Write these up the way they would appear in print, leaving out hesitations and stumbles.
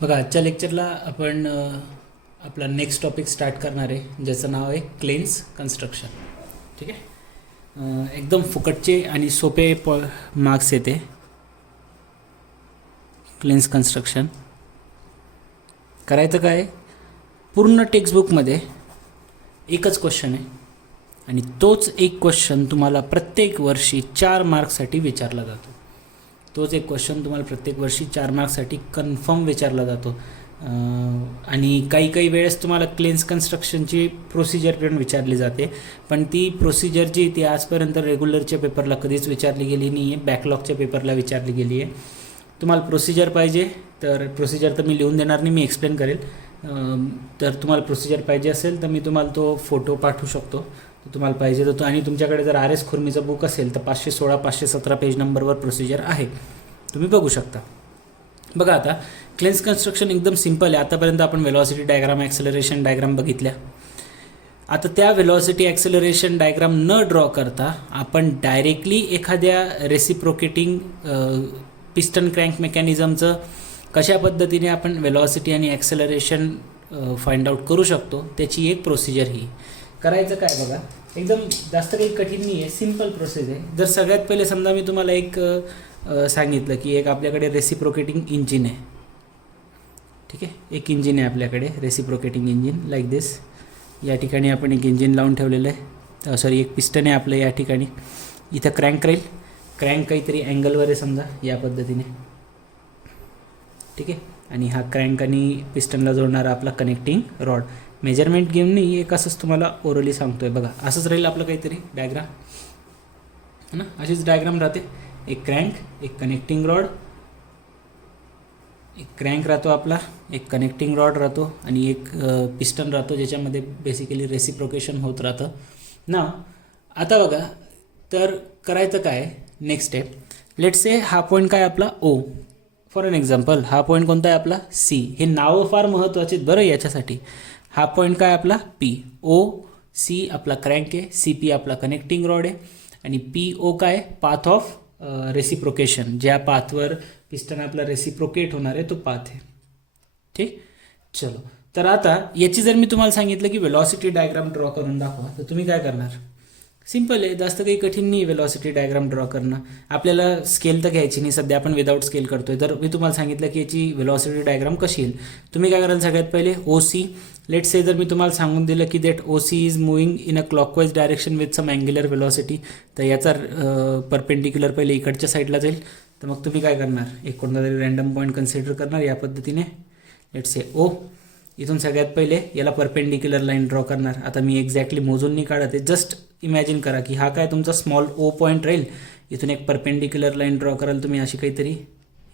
बघा आजच्या लेक्चरला आपण आपला नेक्स्ट टॉपिक स्टार्ट करणार आहे ज्याचं नाव आहे क्लेन्स कन्स्ट्रक्शन. ठीक आहे. एकदम फुकटचे आणि सोपे मार्क्स येते. क्लेन्स कन्स्ट्रक्शन करायचं काय, पूर्ण टेक्स्टबुकमध्ये एकच क्वेश्चन आहे आणि तोच एक क्वेश्चन तुम्हाला प्रत्येक वर्षी 4 मार्क्ससाठी विचारला जातो. तोच एक क्वेश्चन तुम्हाला प्रत्येक वर्षी 4 मार्क्ससाठी कन्फर्म विचारला जातो. आणि काही वेळेस तुम्हाला क्लेन्स कन्स्ट्रक्शनची प्रोसिजर पण विचारली जाते, पण ती प्रोसिजर जी ती आजपर्यंत रेग्युलरच्या पेपरला कधीच विचारली गेली नाही आहे, बॅकलॉगच्या पेपरला विचारली गेली आहे. तुम्हाला प्रोसिजर पाहिजे तर प्रोसिजर तर मी लिहून देणार नाही, मी एक्सप्लेन करेल. तर तुम्हाला प्रोसिजर पाहिजे असेल तर मी तुम्हाला तो फोटो पाठवू शकतो, तुम्हाला पाहिजे तर तो. आणि तुमच्याकडे जर RS खुर्मीचं बुक असेल तर 516 517 पेज नंबरवर प्रोसिजर आहे, तुम्ही बघू शकता. बघा आता क्लेन्स कन्स्ट्रक्शन एकदम सिंपल आहे. आतापर्यंत आपण वेलॉसिटी डायग्राम, ॲक्सेलरेशन डायग्राम बघितल्या. आता त्या वेलॉसिटी ॲक्सेलरेशन डायग्राम न ड्रॉ करता आपण डायरेक्टली एखाद्या रेसिप्रोकेटिंग पिस्टन क्रँक मेकॅनिझमचं कशा पद्धतीने आपण वेलॉसिटी आणि ॲक्सेलरेशन फाइंड आउट करू शकतो त्याची एक प्रोसिजर ही. करायचं काय बघा, एकदम जास्त काही कठीण नाही आहे, सिंपल प्रोसेस आहे. जर सगळ्यात पहिले समजा मी तुम्हाला एक सांगितलं की एक आपल्याकडे रेसिप्रोकेटिंग इंजिन आहे. ठीक आहे, एक इंजिन आहे आपल्याकडे रेसिप्रोकेटिंग इंजिन लाईक दिस. या ठिकाणी आपण एक इंजिन लावून ठेवलेलं आहे, सॉरी एक पिस्टन आहे आपलं या ठिकाणी. इथं क्रँक राहील, क्रँक काहीतरी अँगलवर आहे समजा या पद्धतीने. ठीक आहे, आणि हा क्रँक आणि पिस्टनला जोडणारा आपला कनेक्टिंग रॉड. मेजरमेंट घेऊन नाही, एक असंच तुम्हाला ओरली सांगतो आहे. बघा असंच राहील आपलं काहीतरी डायग्राम है ना, अशीच डायग्राम राहते. एक क्रँक, एक कनेक्टिंग रॉड, एक क्रँक राहतो आपला, एक कनेक्टिंग रॉड राहतो आणि एक पिस्टन राहतो ज्याच्यामध्ये बेसिकली रेसिप्रोकेशन होत राहतं ना. आता बघा, तर करायचं काय नेक्स्ट स्टेप. लेट्स से हा पॉईंट काय आपला O, फॉर एन एक्झाम्पल हा पॉईंट कोणता आहे आपला C. हे नावं फार महत्त्वाचे आहेत बरं याच्यासाठी. हा पॉईंट काय आपला P. OC आपला क्रँक आहे, CP आपला कनेक्टिंग रॉड आहे आणि PO काय पाथ ऑफ रेसिप्रोकेशन, ज्या पाथवर पिस्टन आपला रेसिप्रोकेट होणार आहे तो पाथ आहे. ठीक, चलो. तर आता याची जर मी तुम्हाला सांगितलं की वेलॉसिटी डायग्राम ड्रॉ करून दाखवा, तर तुम्ही काय करणार? सिंपल आहे, जास्त काही कठीण नाही वेलॉसिटी डायग्राम ड्रॉ करणं. आपल्याला स्केल तर घ्यायची नाही, सध्या आपण विदाऊट स्केल करतोय. तर मी तुम्हाला सांगितलं की याची वेलॉसिटी डायग्राम कशी येईल, तुम्ही काय कराल? सगळ्यात पहिले OC. लेट्स से जर मी तुम्हाला सांगून दिलं की that OC is moving in a clockwise direction with some angular velocity, तर याचा परपेंडिक्युलर पहिले इकडच्या साईडला जाईल. तर मग तुम्ही काय करणार? एक कोणता तरी रँडम पॉईंट कन्सिडर करणार या पद्धतीने. Let's say O. इथून सगळ्यात पहिले याला परपेंडिक्युलर लाईन ड्रॉ करणार. आता मी एक्झॅक्टली मोजून नाही काढत आहे, जस्ट इमॅजिन करा की हा काय तुमचा स्मॉल O पॉईंट राहील. इथून एक परपेंडिक्युलर लाईन ड्रॉ कराल तुम्ही अशी काहीतरी,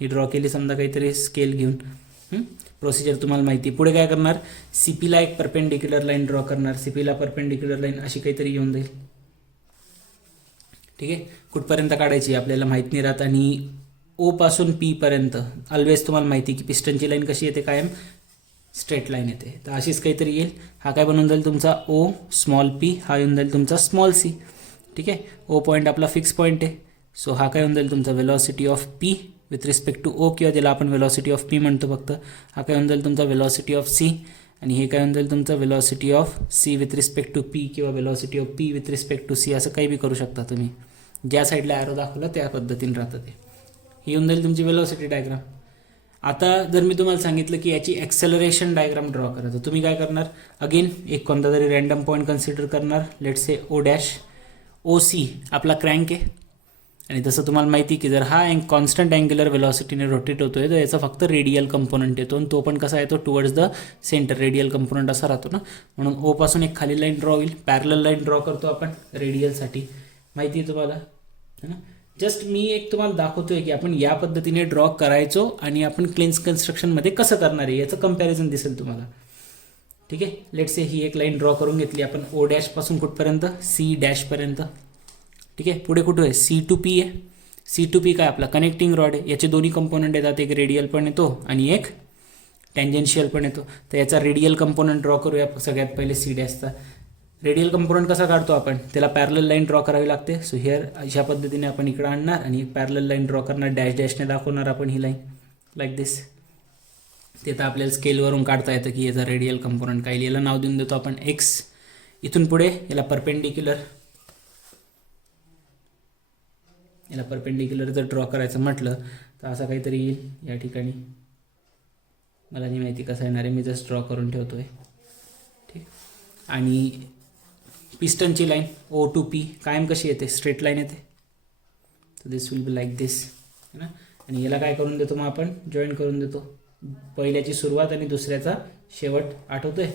ही ड्रॉ केली समजा काहीतरी स्केल घेऊन. प्रोसिजर तुम्हाला माहिती. पुढे काय करणार? CPला एक परपेंडिक्युलर लाईन ड्रॉ करणार. CPला परपेंडिक्युलर लाईन अशी काहीतरी येऊन जाईल. ठीक आहे, कुठपर्यंत काढायची आपल्याला माहीत नाही राहत. आणि O पासून P पर्यंत ऑलवेज तुम्हाला माहिती की पिस्टनची लाईन कशी येते, कायम स्ट्रेट लाईन येते. तर अशीच काहीतरी येईल. हा काय बनवून जाईल तुमचा O स्मॉल p, हा येऊन जाईल तुमचा स्मॉल c. ठीक आहे, O पॉईंट आपला फिक्स पॉईंट आहे. सो हा काय होऊन जाईल तुमचा velocity of p with respect to O, किंवा ज्याला आपण वेलॉसिटी ऑफ p म्हणतो फक्त. हा काय होऊन जाईल तुमचा वेलॉसिटी ऑफ c, आणि हे काय होऊन जाईल तुमचा velocity of c with respect to p, किंवा velocity of p with respect to c. असं काही बी करू शकता तुम्ही. ज्या साईडला ॲरो दाखवला त्या पद्धतीने राहतं ते. ही येऊन जाईल तुमची वेलॉसिटी डायग्राम. आता जर मी तुम्हाला सांगितलं की याची ॲक्सेलरेशन डायग्राम ड्रॉ करायचं, तुम्ही काय करणार? अगेन एक कोणता तरी रँडम पॉईंट कन्सिडर करणार. Let's say O dash. OC आपला क्रँक आहे, आणि तसं तुम्हाला माहिती की जर हा कॉन्स्टंट अँग्युलर वेलॉसिटीने रोटेट होतो आहे तर याचा फक्त रेडियल कंपोनंट येतो, आणि तो पण कसा येतो? Towards the centre. Radial component असा राहतो ना, म्हणून O पासून एक खाली लाईन ड्रॉ होईल. पॅरलल लाईन ड्रॉ करतो आपण रेडियलसाठी, माहिती आहे तुम्हाला है ना. जस्ट मी एक तुम्हाला दाखवतोय की आपण या पद्धतीने ड्रॉ करायचो आणि आपण क्लेन्स कन्स्ट्रक्शनमध्ये कसं करणार आहे याचं कंपॅरिझन दिसेल तुम्हाला. ठीक आहे, लेट्स से ही एक लाईन ड्रॉ करून घेतली आपण O डॅश पासून कुठपर्यंत? C डॅशपर्यंत. ठीक आहे, पुढे कुठं आहे? C to P आहे. C to P काय आपला कनेक्टिंग रॉड आहे. याचे दोन्ही कंपोनंट येतात, एक रेडियल पण येतो आणि एक टँजेन्शियल पण येतो. तर याचा रेडियल कंपोनंट ड्रॉ करूया सगळ्यात पहिले C डॅशचा. रेडियल कंपोनंट कसा काढतो आपण? त्याला पॅरलल लाईन ड्रॉ करावी लागते. सो हिअर अशा पद्धतीने आपण इकडं आणणार आणि एक पॅरलल लाईन ड्रॉ करणार, डॅश डॅशने दाखवणार आपण ही लाईन लाईक दिस. ते तर आपल्याला स्केलवरून काढता येतं की याचा रेडियल कंपोनंट काय. याला नाव देऊन देतो आपण एक्स. इथून पुढे याला परपेंडिक्युलर जर ड्रॉ करायचं म्हटलं तर असं काहीतरी येईल. या ठिकाणी मला नाही माहिती कसं येणार आहे, मी जस्ट ड्रॉ करून ठेवतो आहे. ठीक. आणि पिस्टनची लाईन O to P कायम कशी येते, स्ट्रेट लाईन येते. तर दिस विल बी लाईक दिस, है ना. आणि याला काय करून देतो मग आपण, जॉईन करून देतो. पहिल्याची सुरुवात आणि दुसऱ्याचा शेवट आठवतोय.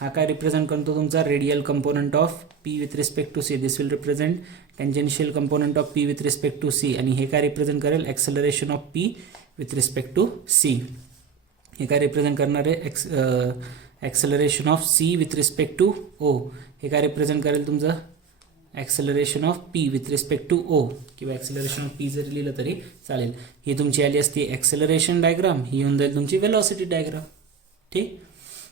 हा काय रिप्रेझेंट करतो तुमचा radial component of P with respect to C. This will represent tangential component of P with respect to C. आणि हे काय रिप्रेझेंट करेल, acceleration of P with respect to C. हे काय रिप्रेझेंट करणार आहे, acceleration of C with respect to O. हे काय रिप्रेझेंट करेल तुमचं, acceleration of P with respect to O, किंवा ॲक्सेलरेशन ऑफ P जरी लिहिलं तरी चालेल. ही तुमची आली असती ॲक्सेलरेशन डायग्राम, ही होऊन जाईल तुमची वेलॉसिटी डायग्राम. ठीक.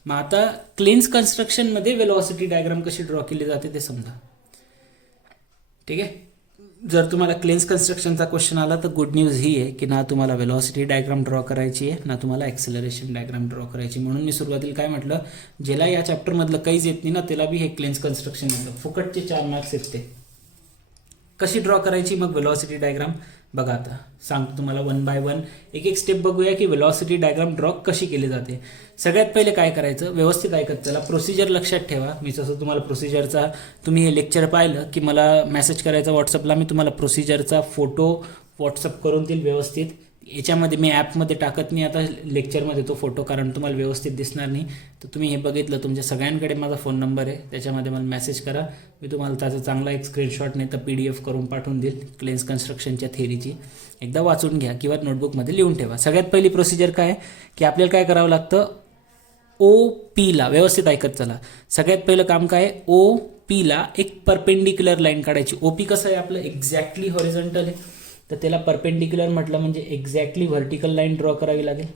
मग आता क्लेन्स कन्स्ट्रक्शनमध्ये वेलॉसिटी डायग्राम कशी ड्रॉ केली जाते ते समजा. ठीक आहे. जर तुम्हाला क्लेन्स कन्स्ट्रक्शनचा क्वेश्चन आला तर गुड न्यूज ही आहे की ना तुम्हाला वेलॉसिटी डायग्राम ड्रॉ करायची आहे, ना तुम्हाला ॲक्सेलरेशन डायग्राम ड्रॉ करायची. म्हणून मी सुरुवातीला काय म्हटलं, ज्याला या चॅप्टरमधलं काहीच येत नाही ना त्याला बी हे क्लेन्स कन्स्ट्रक्शन येतं, फुकटचे 4 मार्क्स आहेत ते. कशी ड्रॉ करायची मग वेलॉसिटी डायग्राम बघा. आता सांगतो तुम्हाला 1 by 1 एक स्टेप बघूया की वेलॉसिटी डायग्राम ड्रॉ कशी केली जाते. सगळ्यात पहिले काय करायचं, व्यवस्थित ऐकत चला, प्रोसिजर लक्षात ठेवा. मी जसं तुम्हाला प्रोसिजरचा, तुम्ही हे लेक्चर पाहिलं की मला मेसेज करायचा व्हॉट्सअपला, मी तुम्हाला प्रोसिजरचा फोटो व्हॉट्सअप करून देईल व्यवस्थित. याच्यामध्ये मी ॲपमध्ये टाकत नाही आता लेक्चरमध्ये तो फोटो, कारण तुम्हाला व्यवस्थित दिसणार नाही. तर तुम्ही हे बघितलं, तुमच्या सगळ्यांकडे माझा फोन नंबर आहे, त्याच्यामध्ये मला मेसेज करा, मी तुम्हाला त्याचा चांगला एक स्क्रीनशॉट नाही तर PDF करून पाठवून देईल क्लेन्स कन्स्ट्रक्शनच्या थेरीची. एकदा वाचून घ्या किंवा नोटबुकमध्ये लिहून ठेवा. सगळ्यात पहिली प्रोसिजर काय की आपल्याला काय करावं लागतं, OP ला व्यवस्थित ऐकत चला. सगळ्यात पहिलं काम काय आहे, OP ला एक परपेंडिक्युलर लाईन काढायची. OP कसं आहे आपलं, एक्झॅक्टली हॉरिझॉन्टल आहे, तर त्याला परपेंडिक्युलर म्हटलं म्हणजे एक्झॅक्टली व्हर्टिकल लाईन ड्रॉ करावी लागेल.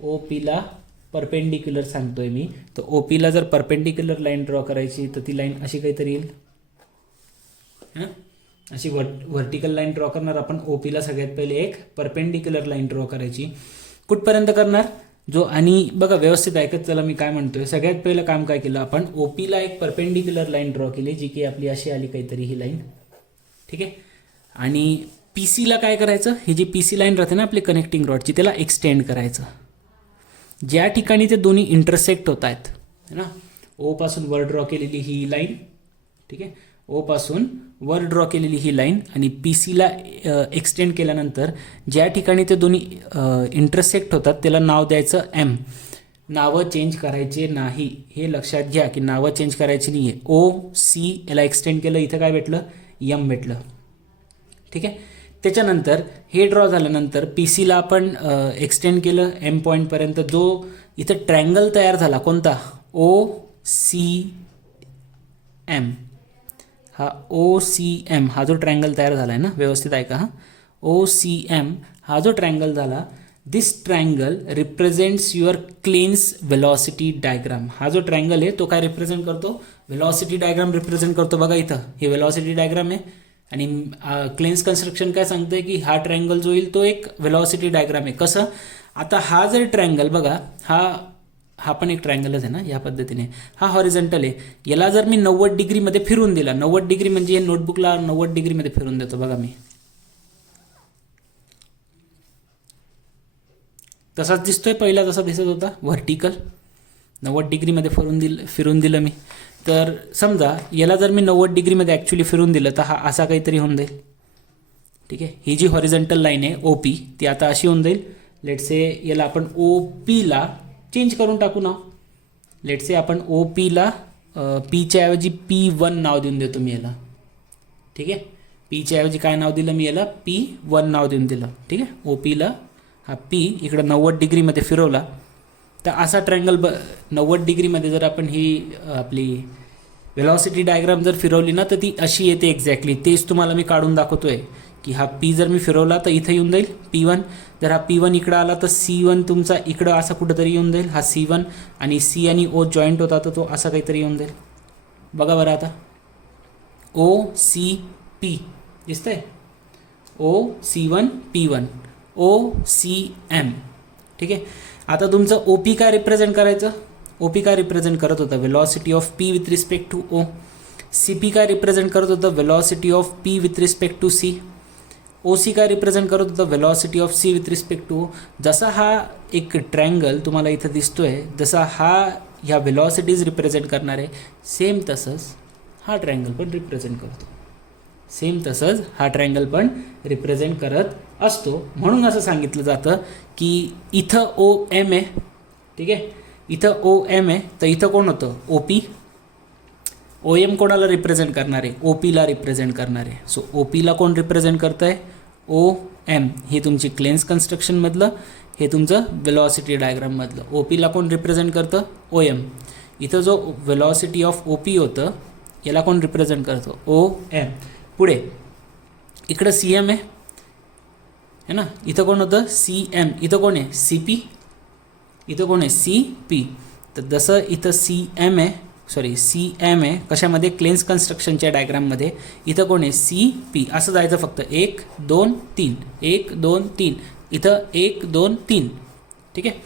OP ला परपेंडिक्युलर सांगतोय मी, तर OP ला जर परपेंडिक्युलर लाईन ड्रॉ करायची तर ती लाईन अशी काहीतरी येईल. अशी व्हर्टिकल लाईन ड्रॉ करणार आपण. OP ला सगळ्यात पहिले एक परपेंडिक्युलर लाईन ड्रॉ करायची. कुठपर्यंत करणार जो, आणि बघा व्यवस्थित ऐकत चला मी काय म्हणतोय. सगळ्यात पहिलं काम काय केलं आपण, OP ला एक परपेंडिक्युलर लाईन ड्रॉ केली, जी की आपली अशी आली काहीतरी ही लाईन. ठीक आहे. आणि PC ला काय करायचं, ही जी PC लाईन राहते ना आपली कनेक्टिंग रॉडची, त्याला एक्सटेंड करायचं. ज्या ठिकाणी ते दोन्ही इंटरसेक्ट होत आहेत, है ना, O पासून वर ड्रॉ केलेली ही लाईन. ठीक आहे. O पासून वर ड्रॉ केलेली ही लाईन आणि PC ला एक्सटेंड केल्यानंतर ज्या ठिकाणी ते दोन्ही इंटरसेक्ट होतात त्याला नाव द्यायचं M. नावं चेंज करायचे नाही, हे लक्षात घ्या की नावं चेंज करायची नाही आहे. OC याला एक्सटेंड केलं, इथं काय भेटलं, M भेटलं. ठीक आहे. त्याच्यानंतर हे ड्रॉ झाल्यानंतर PC ला आपण एक्सटेंड केलं M पॉईंटपर्यंत. जो इथं ट्रँगल तयार झाला कोणता, OCM. हा OCM हा जो ट्रँगल तयार झाला आहे ना, व्यवस्थित ऐका हा, OCM हा जो ट्रँगल झाला, this triangle represents your Klein's velocity diagram. हा जो ट्रँगल आहे तो काय रिप्रेझेंट करतो, वेलॉसिटी डायग्राम रिप्रेझेंट करतो. बघा इथं हे वेलॉसिटी डायग्राम आहे आणि क्लेन्स कन्स्ट्रक्शन काय सांगतंय की हा ट्रँगल जो येईल तो एक वेलॉसिटी डायग्राम आहे. कसं, आता हा जर ट्रँगल बघा, हा पण एक ट्रँगलच आहे ना, या पद्धतीने हा हॉरिझॉन्टल आहे. याला जर मी 90 डिग्रीमध्ये फिरून दिला, 90 डिग्री म्हणजे नोटबुकला 90 डिग्रीमध्ये फिरून देतो बघा मी, तसाच दिसतोय, पहिला जसा दिसत होता व्हर्टिकल. 90 डिग्रीमध्ये फिरून दिलं मी. तर समजा याला जर मी 90 डिग्रीमध्ये ॲक्च्युली फिरून दिलं तर हा असा काहीतरी होऊन जाईल. ठीक आहे. ही जी हॉरिझॉन्टल लाईन आहे OP ती आता अशी होऊन जाईल. लेट्स से याला आपण OP ला चेंज करून टाकू ना. लेट्स से आपण OP ला P च्या ऐवजी P1 नाव देऊन देतो मी याला. ठीक आहे. P च्या ऐवजी काय नाव दिलं मी याला, P1 नाव देऊन दिलं. ठीक आहे. OP ला हा P इकडं 90 डिग्रीमध्ये फिरवला तर असा ट्रँगल 90 डिग्रीमध्ये जर आपण ही आपली वेलॉसिटी डायग्राम जर फिरवली ना तर ती अशी येते एक्झॅक्टली. तेच तुम्हाला मी काढून दाखवतोय की हा P जर मी फिरवला तर इथं येऊन जाईल P1. जर हा P1 इकडं आला तर C1 तुमचा इकडं असा कुठंतरी येऊन जाईल. हा C1 आणि C आणि O जॉईंट होता तर तो असा काहीतरी येऊन जाईल. बघा बरं आता OCP दिसतंय, OC1 P1 OCM. ठीक आहे. आता तुमचं ओ पी काय रिप्रेझेंट करायचं, ओ पी काय रिप्रेझेंट करत होतं velocity of P with respect to O, C P काय रिप्रेझेंट करत होतं velocity of P with respect to C, O C काय रिप्रेझेंट करत होतं velocity of C with respect to O. जसा हा एक ट्रँगल तुम्हाला इथं दिसतोय, जसा हा ह्या व्हेलॉसिटीज रिप्रेझेंट करणार आहे, सेम तसंच हा ट्रँगल पण रिप्रेझेंट करतो, सेम तसंच हा ट्रँगल पण रिप्रेझेंट करत असतो. म्हणून असं सांगितलं जातं की इथं ओ एम आहे, ठीक आहे, इथं ओ एम आहे, तर इथं कोण होतं ओ पी. ओ एम कोणाला रिप्रेझेंट करणार आहे, ओ पीला रिप्रेझेंट करणार आहे. सो ओ पीला कोण रिप्रेझेंट करतं आहे, ओ एम. ही तुमची क्लेन्स कन्स्ट्रक्शनमधलं, हे तुमचं वेलॉसिटी डायग्राममधलं. ओ पीला कोण रिप्रेझेंट करतं, ओ एम. इथं जो वेलॉसिटी ऑफ ओ पी होतं याला कोण रिप्रेझेंट करतं, ओ एम. पुढे इकडं सी एम आहे ना, इथं कोण होतं सी एम, इथं कोण आहे सी पी, इथं कोण आहे सी पी. तर जसं इथं सी एम आहे कशामध्ये, क्लेन्स कन्स्ट्रक्शनच्या डायग्राममध्ये, इथं कोण आहे सी पी. असं जायचं फक्त 1 2 3 1 2 3, इथं 1 2 3, ठीक आहे.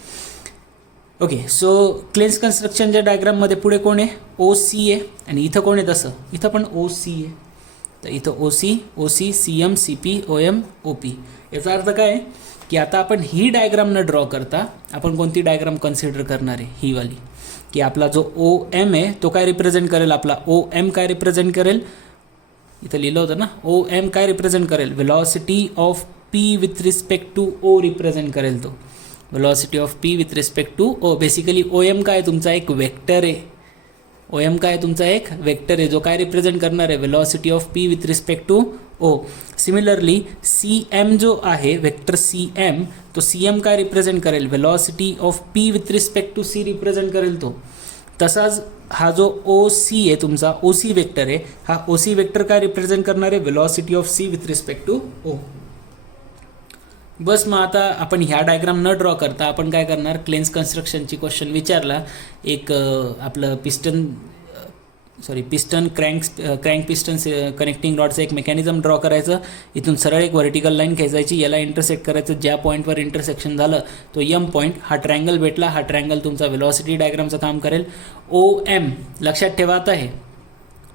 ओके, सो क्लेन्स कन्स्ट्रक्शनच्या डायग्राममध्ये पुढे कोण आहे ओ सी आहे, आणि इथं कोण आहे तसं, इथं पण ओ सी आहे. तर इथं O C C M C P O M O P. याचा अर्थ काय आहे की आता आपण ही डायग्राम न ड्रॉ करता आपण कोणती डायग्राम कन्सिडर करणार आहे, ही वाली, की आपला जो ओ एम आहे तो काय रिप्रेझेंट करेल, आपला ओ एम काय रिप्रेझेंट करेल, इथं लिहिलं होतं ना, ओ एम काय रिप्रेझेंट करेल, velocity of P with respect to O represent करेल तो, velocity of P with respect to O. Basically O M काय तुमचा एक वेक्टर आहे, ओ एम काय तुमचा एक वेक्टर आहे जो काय रिप्रेझेंट करणार आहे, velocity of P with respect to O. Similarly C M जो आहे वेक्टर सी एम, तो सी एम काय रिप्रेझेंट करेल, velocity of P with respect to C represent करेल तो. तसाच हा जो ओ सी आहे तुमचा ओ सी वेक्टर आहे, हा ओ सी वेक्टर काय रिप्रेझेंट करणार आहे, velocity of C with respect to O. बस मग आता आपण ह्या डायग्राम न ड्रॉ करता आपण काय करणार, क्लेन्स कन्स्ट्रक्शनची क्वेश्चन विचारला, एक आपलं पिस्टन क्रँक पिस्टन कनेक्टिंग रॉडचं एक मेकॅनिझम ड्रॉ करायचं. इथून सरळ एक व्हर्टिकल लाईन खेचायची, याला इंटरसेक्ट करायचं, ज्या पॉईंटवर इंटरसेक्शन झालं तो एम पॉईंट, हा ट्रँगल भेटला, हा ट्रँगल तुमचा वेलॉसिटी डायग्रामचं काम करेल. ओ एम लक्षात ठेवा, आता आहे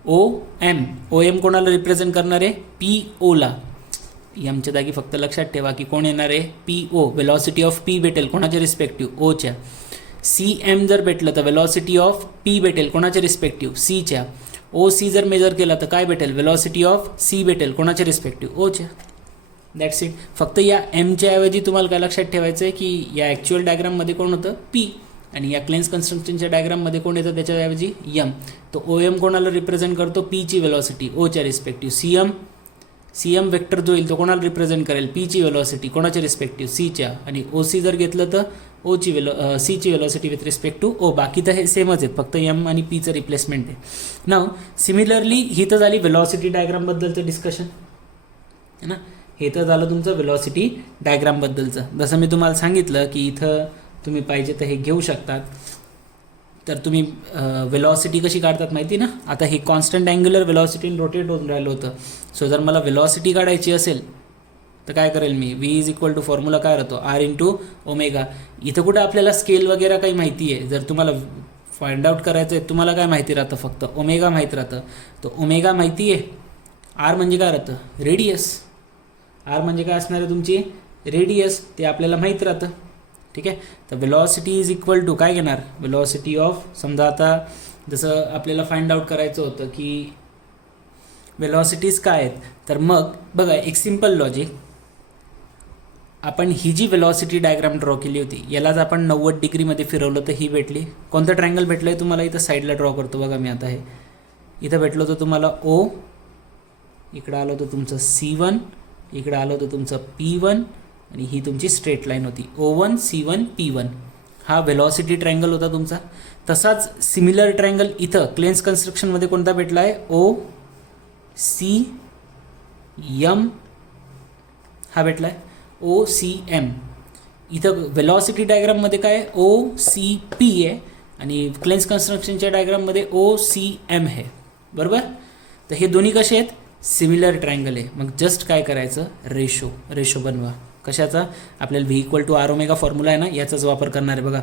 ओ एम कोणाला रिप्रेझेंट करणार आहे, पी ओला. एमच्या जागी फक्त लक्षात ठेवा की कोण येणार आहे, P O. Velocity of P भेटेल कोणाच्या रिस्पेक्टिव्ह, ओच्या. सी एम जर भेटलं तर वेलॉसिटी ऑफ पी भेटेल कोणाच्या रिस्पेक्टिव्ह, सीच्या. ओ सी जर मेजर केला तर काय भेटेल, वेलॉसिटी ऑफ सी भेटेल कोणाच्या रिस्पेक्टिव्ह, ओच्या. That's it. फक्त या एमच्या ऐवजी तुम्हाला काय लक्षात ठेवायचं आहे की या ॲक्च्युअल डायग्राममध्ये कोण होतं, पी, आणि या क्लेन्स कन्स्ट्रक्शनच्या डायग्राममध्ये कोण येतं त्याच्याऐवजी एम. तो ओ एम कोणाला रिप्रेझेंट करतो, पीची वेलॉसिटी ओच्या रिस्पेक्टिव्ह. सी एम वेक्टर जो येईल तो कोणाला रिप्रेझेंट करेल, पीची वेलॉसिटी कोणाच्या रिस्पेक्टिव्ह, सीच्या. आणि ओ सी जर घेतलं तर सीची velocity with respect to O. बाकी तर हे सेमच आहेत, फक्त एम आणि पीचं रिप्लेसमेंट आहे. नाव सिमिलरली ही तर झाली वेलॉसिटी डायग्रामबद्दलचं डिस्कशन है ना, हे तर झालं तुमचं वेलॉसिटी डायग्रामबद्दलचं. जसं मी तुम्हाला सांगितलं की इथं तुम्ही पाहिजे तर हे घेऊ शकतात. तर तुम्ही वेलॉसिटी कशी काढतात माहिती ना, आता ही कॉन्स्टंट अँग्युलर वेलॉसिटीने रोटेट होऊन राहिलं होतं. सो जर मला वेलॉसिटी काढायची असेल तर काय करेल मी, V is equal to formula काय राहतो, आर इंटू ओमेगा. इथं कुठं आपल्याला स्केल वगैरे काही माहिती आहे, जर तुम्हाला फाइंड आउट करायचं आहे तुम्हाला काय माहिती राहतं, फक्त ओमेगा माहीत राहतं. तर ओमेगा माहिती आहे, आर म्हणजे काय राहतं, रेडियस. आर म्हणजे काय असणार आहे तुमची रेडियस, ते आपल्याला माहीत राहतं, ठीक आहे. तर वेलॉसिटी इज इक्वल टू काय घेणार, वेलॉसिटी ऑफ, समजा आता जसं आपल्याला फाइंड आउट करायचं होतं की वेलॉसिटीज काय आहेत, तर मग बघा एक सिम्पल लॉजिक, आपण ही जी वेलॉसिटी डायग्राम ड्रॉ केली होती यालाच आपण 90 डिग्रीमध्ये फिरवलं तर ही भेटली. कोणतं ट्रँगल भेटलं आहे तुम्हाला, इथं साईडला ड्रॉ करतो बघा मी आता, हे इथं भेटलं होतं तुम्हाला ओ, इकडं आलं होतं तुमचं C1, इकडं आलं होतं तुमचं P1, आणि ही तुमची स्ट्रेट लाईन होती O1 C1 P1. हा वेलॉसिटी ट्रँगल होता तुमचा. तसाच सिमिलर ट्रँगल इथं क्लेन्स कन्स्ट्रक्शनमध्ये कोणता भेटला आहे, ओ सी एम हा भेटला आहे, ओ सी एम. इथं वेलॉसिटी डायग्राममध्ये काय ओ सी पी आहे, आणि क्लेन्स कन्स्ट्रक्शनच्या डायग्राममध्ये ओ सी एम आहे, बरोबर. तर हे दोन्ही कसे आहेत, सिमिलर ट्रँगल आहे. मग जस्ट काय करायचं, रेशो बनवा. कशाचा? आपल्याला V equal to R omega formula आहे ना, याचाच वापर करणार आहे. बघा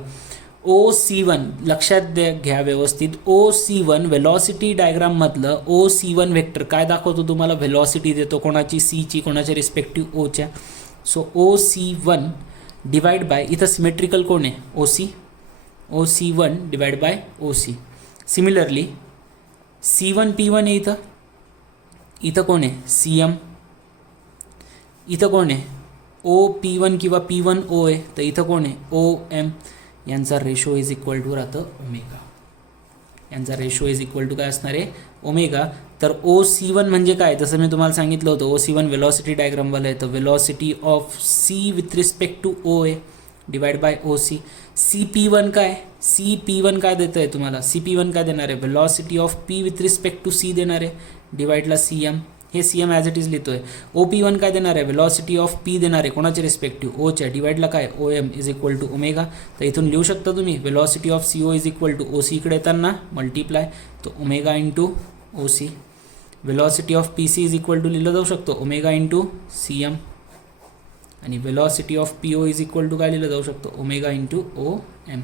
OC1 लक्षात घ्या व्यवस्थित. OC1 व्हेलॉसिटी डायग्राममधलं OC1 व्हेक्टर काय दाखवतो तुम्हाला? व्हेलॉसिटी देतो. कोणाची? सीची. कोणाच्या रिस्पेक्टिव्ह ओच्या. सो OC1 डिवाइड बाय, इथं सिमेट्रिकल कोण आहे? OC. OC1 divide by OC. Similarly C1 P1 आहे इथं. इथं कोण आहे? CM. इथं कोण आहे? OP1 किंवा P1 O आहे, तर इथं कोण आहे? OM. यांचा रेशो इज इक्वल टू राहतं ओमेगा. यांचा रेशो इज इक्वल टू काय असणार आहे? ओमेगा. तर OC1 म्हणजे काय? जसं मी तुम्हाला सांगितलं होतं, OC1 व्हेलॉसिटी डायग्रामवाला आहे. तर velocity of C with respect to O आहे डिवाइड बाय OC. CP1 काय? CP1 काय देतं आहे तुम्हाला? CP1 काय देणार आहे? Velocity of P with respect to C देणार आहे डिवाइडला CM. हे CM ॲज इट इज लिहितो आहे. OP1 काय देणार आहे? व्हेलॉसिटी ऑफ P देणार आहे कोणाच्या रिस्पेक्टिव्ह? ओच्या. डिवाइडला काय? OM is equal to omega. तर इथून लिहू शकता तुम्ही velocity of CO is equal to OC इकडे येताना मल्टिप्लाय, तो omega into OC. Velocity of PC is equal to लिहिलं जाऊ शकतो ओमेगा इंटू CM. आणि velocity of PO is equal to काय लिहिलं जाऊ शकतो? Omega into OM.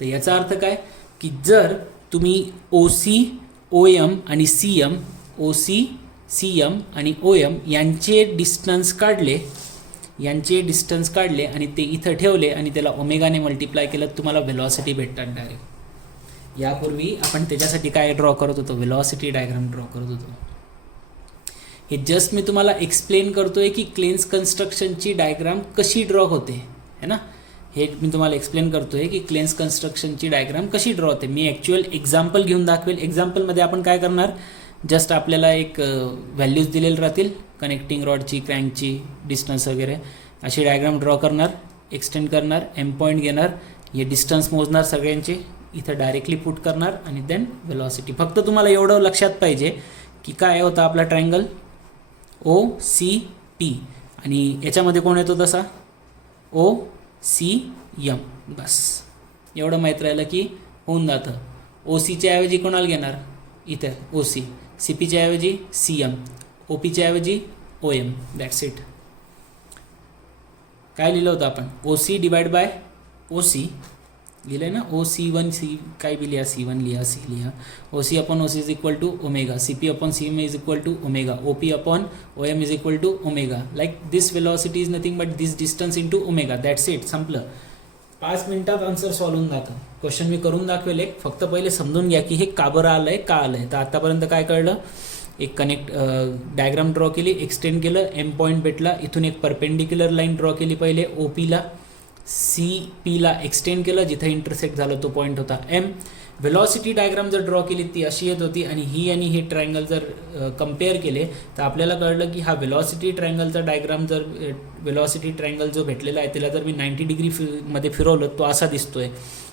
तर याचा अर्थ काय की जर तुम्ही OC, OM आणि CM, OC, CM आणि OM यांचे डिस्टन्स काढले आणि ते इथं ठेवले आणि त्याला ओमेगाने मल्टिप्लाय केलं, तुम्हाला व्हेलॉसिटी भेटतात डायरेक्ट. यापूर्वी आपण त्याच्यासाठी काय ड्रॉ करत होतो? व्हेलॉसिटी डायग्राम ड्रॉ करत होतो. हे जस्ट मी तुम्हाला एक्सप्लेन करतोय की क्लेन्स कन्स्ट्रक्शनची डायग्राम कशी ड्रॉ होते, है ना. हे मी तुम्हाला एक्सप्लेन करतोय की क्लेन्स कन्स्ट्रक्शनची डायग्राम कशी ड्रॉ होते. मी ॲक्च्युअल एक्झाम्पल घेऊन दाखवेल. एक्झाम्पलमध्ये आपण काय करणार? जस्ट आपल्याला एक व्हॅल्यूज दिलेले राहतील, कनेक्टिंग रॉडची, क्रँकची, डिस्टन्स वगैरे, अशी डायग्राम ड्रॉ करणार, एक्सटेंड करणार, एम पॉईंट घेणार, हे डिस्टन्स मोजणार सगळ्यांचे, इथं डायरेक्टली पुट करणार आणि देन व्हेलॉसिटी. फक्त तुम्हाला एवढं लक्षात पाहिजे की काय होता आपला ट्रायंगल OCP आणि याच्यामध्ये कोण येतो तसा? OCM. बस एवढं माहीत राहिलं की होऊन जातं. OCच्या ऐवजी कोणाला घेणार? इथं OC. CPच्या ऐवजी CM. OPच्या ऐवजी OM. That's it. काय लिहिलं होतं आपण? OC डिवाइड बाय OC लिहिलं आहे ना. OC1 C काय बी लिहा, C1 लिहा, C लिहा. OC upon OC is equal to omega. CP upon CM is equal to omega. OP upon OM is equal to omega. Like this velocity is nothing but this distance into omega. That's it. संपलं. 5 मिनिटात answer solve होऊन जातं. Question मी करून दाखवेल एक. फक्त पहिले समजून घ्या की हे का बरं आलं आहे, का आलं आहे. तर आतापर्यंत काय कळलं? एक डायग्राम ड्रॉ केली, एक्सटेंड केलं, एम पॉईंट भेटला, इथून एक परपेंडिक्युलर लाईन ड्रॉ केली पहिले OPला, CPला एक्सटेंड केलं, जिथं इंटरसेक्ट झालं तो पॉईंट होता M. व्हेलॉसिटी डायग्राम जर ड्रॉ केली ती अशी येत होती आणि हे ट्रायंगल जर कम्पेअर केले तर आपल्याला कळलं की हा व्हेलॉसिटी ट्रायंगलचा डायग्राम जर व्हेलॉसिटी ट्रायंगल जो भेटलेला आहे त्याला जर मी 90 डिग्रीमध्ये फिरवलं तो असा दिसतोय.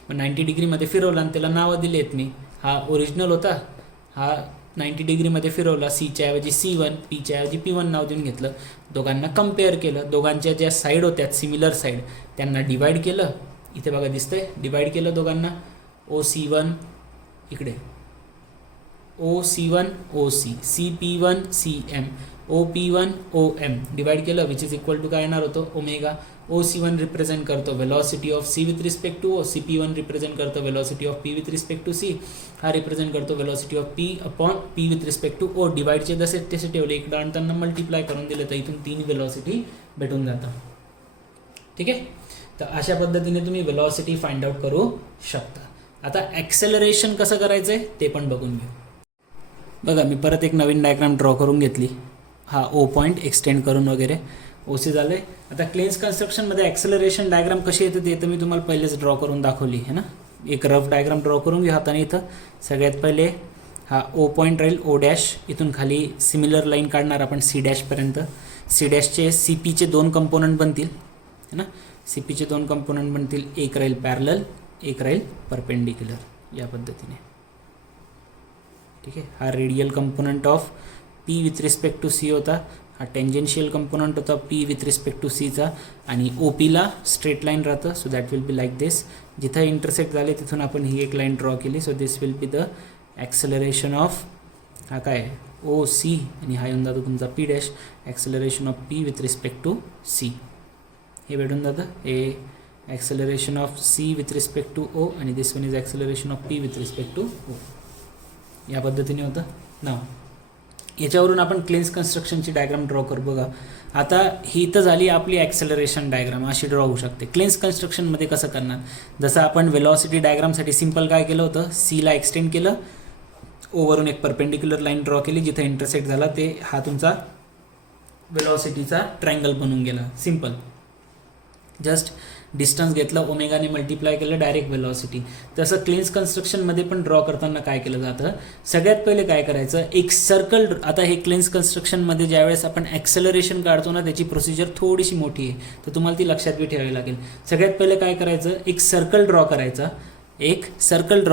मग 90 डिग्रीमध्ये फिरवला आणि त्याला नावं दिली आहेत मी. हा ओरिजिनल होता, हा 90 डिग्रीमध्ये फिरवला, Cच्या ऐवजी C1, Pच्या ऐवजी P1 नाव देऊन घेतलं. दोघांना कम्पेअर केलं, दोघांच्या ज्या साईड होत्या सिमिलर साईड त्यांना डिवाइड केलं. इथे बघा दिसतंय, डिवाइड केलं दोघांना. OC1 इकडे, OC1 OC, CP1 CM, OP1 OM divide केलं, विच इज इक्वल टू काय येणार होतं? ओमेगा. OC1 रिप्रेझेंट करतो velocity of C with respect to O. CP1 represent करतो velocity of P with respect to C. हा represent करतो velocity of P upon P with respect to O. डिवाइडचे जसे तसे ठेवले, इकडं आणताना मल्टिप्लाय करून दिलं तर इथून 3 व्हेलॉसिटी भेटून जातं. ठीक आहे. तर अशा पद्धतीने तुम्ही व्हेलॉसिटी फाइंड आउट करू शकता. आता ॲक्सेलरेशन कसं करायचं आहे ते पण बघून घेऊ. बघा मी परत एक नवीन डायग्राम ड्रॉ करून घेतली. हा O पॉईंट एक्सटेंड करून वगैरे OC झालं आहे. आता क्लेन्स कन्स्ट्रक्शनमध्ये ॲक्सेलरेशन डायग्राम कशी येते ते तर मी तुम्हाला पहिलेच ड्रॉ करून दाखवली आहे ना. एक रफ डायग्राम ड्रॉ करून घेऊ हाताने. इथं सगळ्यात पहिले हा O पॉईंट राहील, O'. इथून खाली सिमिलर लाईन काढणार आपण C'पर्यंत. C'चे CPचे 2 कंपोनंट बनतील है ना. CPचे 2 कंपोनंट बनतील, एक राहील पॅरलल, एक राहील परपेंडिक्युलर या पद्धतीने. ठीक आहे. हा radial component of P with respect to C होता. हा टेंजेन्शियल कंपोनंट होता P विथ रिस्पेक्ट टू Cचा. आणि OPला स्ट्रेट लाईन राहतं, so that will be like this. जिथं इंटरसेक्ट झाले तिथून आपण ही एक लाईन ड्रॉ केली, so this will be the acceleration of हा काय OC आणि हा येऊन जातो तुमचा P'. Acceleration of P with respect to C. हे भेटून जातं. हे acceleration of C with respect to O आणि this one is acceleration of P with respect to O. या पद्धतीने होतं ना. याच्यावरून आपण क्लेन्स कन्स्ट्रक्शनची डायग्राम ड्रॉ करू. बघा आता ही तर झाली आपली ॲक्सेलरेशन डायग्राम, अशी ड्रॉ होऊ शकते. क्लेन्स कन्स्ट्रक्शनमध्ये कसं करणार, जसं आपण वेलॉसिटी डायग्रामसाठी सिम्पल काय केलं होतं, सीला एक्सटेंड केलं, ओवरून एक परपेंडिक्युलर लाईन ड्रॉ केली, जिथे इंटरसेक्ट झाला ते हा तुमचा वेलॉसिटीचा ट्रायंगल बनून गेला. सिम्पल, जस्ट डिस्टन्स घेतलं, ओमेगाने मल्टिप्लाय केलं, डायरेक्ट वेलॉसिटी. तसं क्लेन्स कन्स्ट्रक्शनमध्ये पण ड्रॉ करताना काय केलं जातं, सगळ्यात पहिले काय करायचं, एक सर्कल. आता हे क्लेन्स कन्स्ट्रक्शनमध्ये ज्यावेळेस आपण ॲक्सेलरेशन काढतो ना, त्याची प्रोसिजर थोडीशी मोठी आहे, तर तुम्हाला ती लक्षात बी ठेवावी लागेल. सगळ्यात पहिले काय करायचं, एक सर्कल ड्रॉ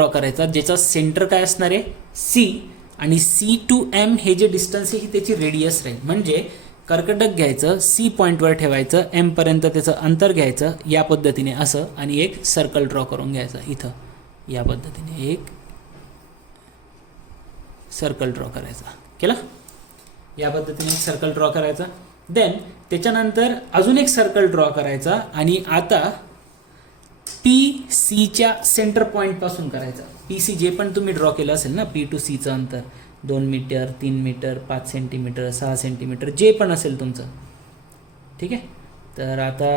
करायचा, ज्याचा सेंटर काय असणार आहे, सी, आणि सी टू एम हे जे डिस्टन्स आहे ही त्याची रेडियस राहील. म्हणजे कर्कटक घ्यायचं, सी पॉईंटवर ठेवायचं, एमपर्यंत त्याचं अंतर घ्यायचं या पद्धतीने असं, आणि एक सर्कल ड्रॉ करून घ्यायचं इथं या पद्धतीने. एक सर्कल ड्रॉ करायचा, केला या पद्धतीने एक सर्कल ड्रॉ करायचा. देन त्याच्यानंतर अजून एक सर्कल ड्रॉ करायचा, आणि आता पी सीच्या सेंटर पॉईंटपासून करायचा. पी सी जे पण तुम्ही ड्रॉ केलं असेल ना, पी टू सीचं अंतर 2 मीटर, 3 मीटर, 5 सेंटीमीटर, 6 सेंटीमीटर, जे पण असेल तुमचं, ठीक आहे. तर आता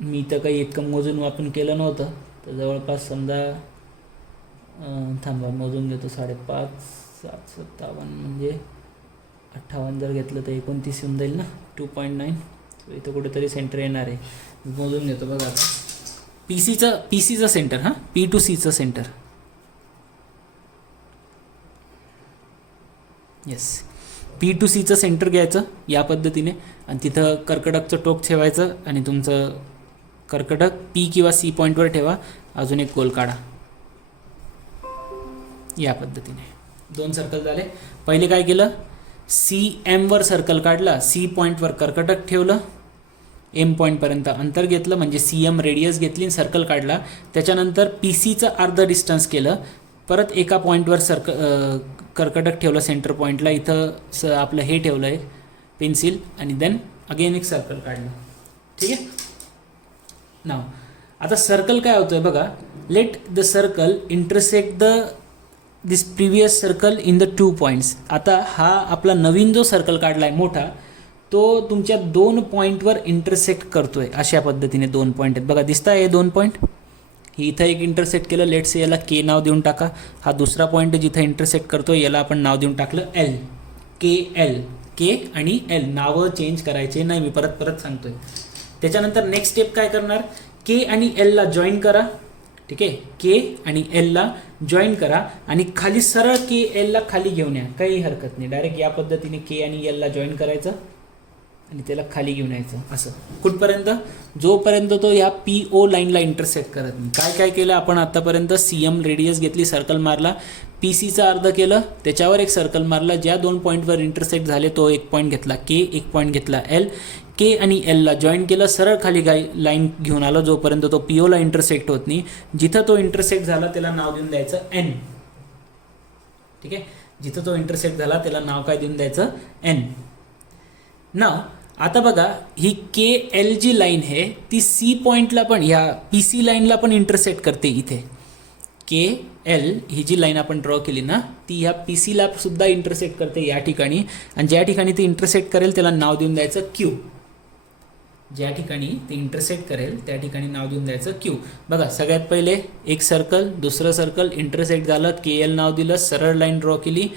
मी तर काही इतकं मोजून वापरून केलं नव्हतं, तर जवळपास समजा थांबा मोजून घेतो, 5.5, 7, 57 म्हणजे 58 जर घेतलं तर 29 येऊन जाईल ना, 2.9. इथं कुठेतरी सेंटर येणार आहे, मोजून घेतो. बघा आता पी सीचं सेंटर, हां, पी टू सीचं सेंटर, येस, पी टू सीचं सेंटर घ्यायचं या पद्धतीने, आणि तिथं कर्कटकचं टोक ठेवायचं, आणि तुमचं कर्कटक पी किंवा सी पॉईंटवर ठेवा. अजून एक गोल काढा या पद्धतीने. 2 सर्कल झाले. पहिले काय केलं, सी एमवर सर्कल काढला, सी पॉईंटवर कर्कटक ठेवलं, एम पॉईंटपर्यंत अंतर घेतलं, म्हणजे सी एम रेडियस घेतली, सर्कल काढला. त्याच्यानंतर पी सीचं अर्ध डिस्टन्स केलं, परत एका पॉईंटवर कर्कटक ठेवलं सेंटर पॉईंटला, इथं आपलं हे ठेवलं आहे पेन्सिल, आणि देन अगेन एक सर्कल काढलं, ठीक आहे. नाव आता सर्कल काय होतं आहे बघा, let the circle intersect this previous circle in the 2 points. आता हा आपला नवीन जो सर्कल काढला आहे मोठा, तो तुमच्या 2 पॉईंटवर इंटरसेक्ट करतोय. अशा पद्धतीने 2 पॉईंट आहेत बघा, दिसतं आहे 2 पॉईंट. ही इथं एक इंटरसेक्ट केलं, लेट्स याला के नाव देऊन टाका. हा दुसरा पॉईंट जिथं इंटरसेक्ट करतो याला आपण नाव देऊन टाकलं एल, के एल. के आणि एल नावं चेंज करायचे नाही, मी परत सांगतोय. त्याच्यानंतर नेक्स्ट स्टेप काय करणार, के आणि एलला जॉईन करा, ठीक आहे. के आणि एलला जॉईन करा, आणि खाली सरळ के एलला खाली घेऊन या, काही हरकत नाही. डायरेक्ट या पद्धतीने के आणि एलला जॉईन करायचं, आणि त्याला खाली घेऊन यायचं असं कुठपर्यंत, जोपर्यंत तो ह्या पी ओ लाईनला इंटरसेक्ट करत नाही. काय काय केलं आपण आत्तापर्यंत, सी एम रेडियस घेतली, सर्कल मारला, पी सीचा अर्ध केलं, त्याच्यावर एक सर्कल मारला, ज्या 2 पॉईंटवर इंटरसेक्ट झाले तो एक पॉईंट घेतला के, एक पॉईंट घेतला एल, के आणि एलला जॉईन केलं, सरळ खाली लाईन घेऊन आलं, जोपर्यंत तो पी ओला इंटरसेक्ट होत नाही. जिथं तो इंटरसेक्ट झाला त्याला नाव देऊन द्यायचं एन, ठीक आहे. जिथं तो इंटरसेक्ट झाला त्याला नाव काय देऊन द्यायचं, एन. नाव आता बघा, ही के एल जी लाईन आहे ती सी पॉईंटला पण, ह्या पी सी लाईनला पण इंटरसेक्ट करते. इथे के एल ही जी लाईन आपण ड्रॉ केली ना, ती ह्या पी सीला सुद्धा इंटरसेक्ट करते या ठिकाणी, आणि ज्या ठिकाणी ती इंटरसेक्ट करेल त्याला नाव देऊन द्यायचं क्यू. ज्या ठिकाणी ती इंटरसेक्ट करेल त्या ठिकाणी नाव देऊन द्यायचं क्यू. बघा सगळ्यात पहिले एक सर्कल, दुसरं सर्कल, इंटरसेक्ट झालं, के एल नाव दिलं, सरळ लाईन ड्रॉ केली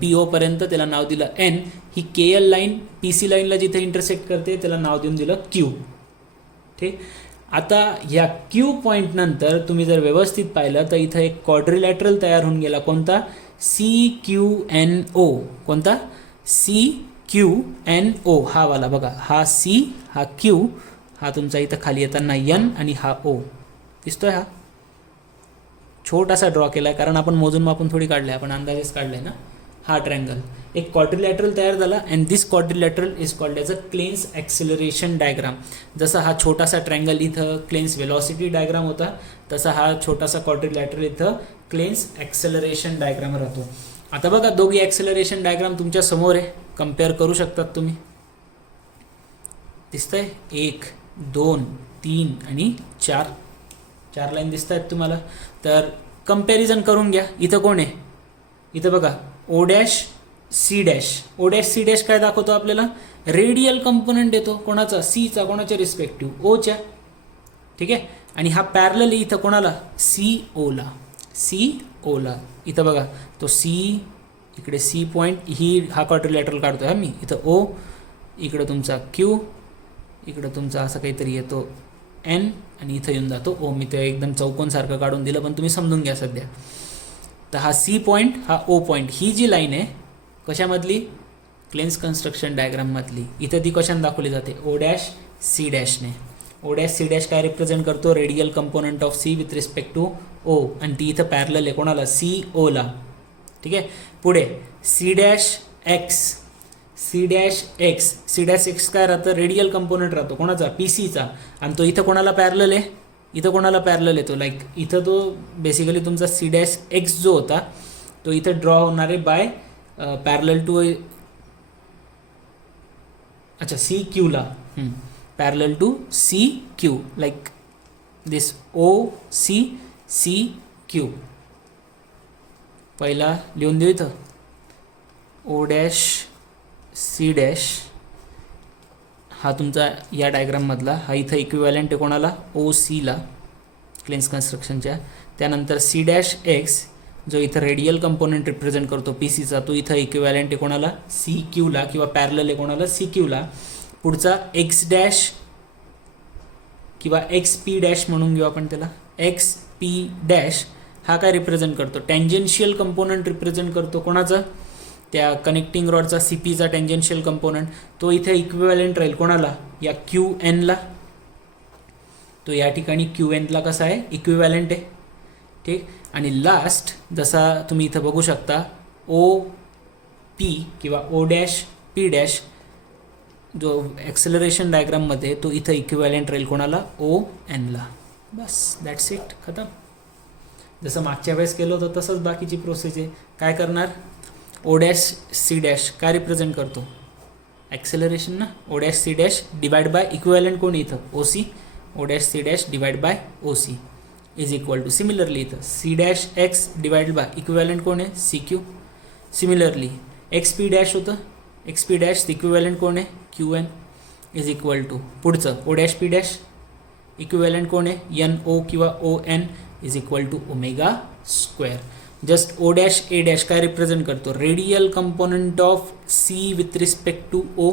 पी ओपर्यंत, त्याला नाव दिलं एन. ही के एल लाईन पी सी लाईनला जिथे इंटरसेक्ट करते त्याला नाव देऊन दिलं क्यू, ठीक. आता या क्यू पॉईंट नंतर तुम्ही जर व्यवस्थित पाहिलं तर इथं एक क्वाड्रिलॅटरल तयार होऊन गेला, कोणता, सी क्यू एन ओ. कोणता, सी क्यू एन ओ, हा वाला बघा, हा सी, हा क्यू, हा तुमचा इथं खाली येताना एन, आणि हा ओ दिसतोय. हा छोटासा ड्रॉ केला आहे कारण आपण मोजून मापून थोडी काढलं आहे, आपण अंदाजेच काढलं आहे ना. हा ट्रायंगल एक क्वाड्रिलॅटरल तयार झाला, and this quadrilateral is called as a clans acceleration diagram. जसा हा छोटासा ट्रायंगल इथं क्लेन्स वेलॉसिटी डायग्राम होता, तसा हा छोटासा क्वाड्रिलॅटरल इथं क्लेन्स ॲक्सेलरेशन डायग्राम राहतो. आता बघा दोघी ॲक्सेलरेशन डायग्राम तुमच्या समोर आहे, कम्पेअर करू शकतात तुम्ही. दिसतंय 1, 2 3 आणि 4 लाईन दिसत आहेत तुम्हाला. तर कंपॅरिझन करून घ्या. इथं कोण आहे, इथं बघा ओ डॅश सी डॅश. ओ डॅश सी डॅश काय दाखवतो आपल्याला, रेडियल कंपोनंट येतो कोणाचा, सीचा, कोणाच्या रिस्पेक्टिव्ह ओच्या. ठीक आहे. आणि हा पॅरलल इथं कोणाला, सी ओला. सी ओला इथं बघा तो सी, इकडे सी पॉईंट, हा क्वाड्रिलॅटरल काढतोय मी. इथं ओ, इकडं तुमचा क्यू, इकडं तुमचा असं काहीतरी येतो एन, आणि इथं येऊन जातो ओ. मी ते एकदम चौकोनसारखं काढून दिलं, पण तुम्ही समजून घ्या सध्या. तर हा सी पॉईंट, हा ओ पॉईंट, ही जी लाईन आहे कशामधली, क्लेन्स कन्स्ट्रक्शन डायग्राममधली. इथं ती कशाने दाखवली जाते, ओ डॅश सी डॅशने. ओ डॅश सी डॅश काय रिप्रेझेंट करतो, radial component of C with respect to O. आणि ती इथं पॅरलल आहे कोणाला, सी ओला. ठीक आहे. पुढे C dash X. C dash X, C dash X काय राहतं, रेडियल कंपोनंट राहतो कोणाचा, पी सीचा. आणि तो इथं कोणाला पॅरलल आहे, इथं कोणाला पॅरलल येतो, लाईक इथं तो बेसिकली तुमचा सी डॅश एक्स जो होता तो इथं ड्रॉ होणार आहे बाय पॅरलल टू, अच्छा सी क्यूला, parallel to C Q, like this O C C Q. पहिला लिहून देऊ इथं, ओ डॅश सी डॅश हा तुमचा या डायग्राममधला, हा इथं इक्विवॅलंट आहे कोणाला, ओ सीला, क्लेन्स कन्स्ट्रक्शनच्या. त्यानंतर सी डॅश एक्स जो इथं रेडियल कंपोनंट रिप्रेझेंट करतो पी सीचा, तो इथं इक्विवॅलंट आहे कोणाला, सी क्यूला, किंवा पॅरलल आहे कोणाला, सी क्यूला. पुढचा एक्स डॅश किंवा एक्स पी डॅश म्हणून घेऊ आपण त्याला, एक्स पी डॅश हा काय रिप्रेझेंट करतो, टँजेन्शियल कंपोनंट रिप्रेझेंट करतो कोणाचा, त्या कनेक्टिंग रॉडचा सी पीचा टँजेन्शियल कंपोनंट. तो इथे इक्विवॅलंट राहील कोणाला, या क्यू एनला. तो या ठिकाणी क्यू एनला कसा आहे, इक्विवॅलंट आहे. ठीक. आणि लास्ट जसा तुम्ही इथं बघू शकता, ओ पी किंवा ओ डॅश पी डॅश जो ॲक्सेलरेशन डायग्राममध्ये, तो इथं इक्विवॅलंट राहील कोणाला, ओ एनला. बस दॅट्स इट, खतम. जसं मागच्या वेळेस केलं होतं तसंच बाकीची प्रोसेस आहे. काय करणार, ओ डॅश सी डॅश काय रिप्रेझेंट करतो, ॲक्सेलरेशन ना, O dash C dash divide by equivalent कोण इथं, O C. O dash C dash divide by O C is equal to, similarly इथं C dash X divide by equivalent कोण आहे, C Q. Similarly X P dash होतं, X P dash equivalent कोण आहे, Q N is equal to, पुढचं O dash P dash equivalent कोण आहे, N O किंवा O N is equal to omega square. Just O dash A dash काय represent करतो, radial component of C with respect to O.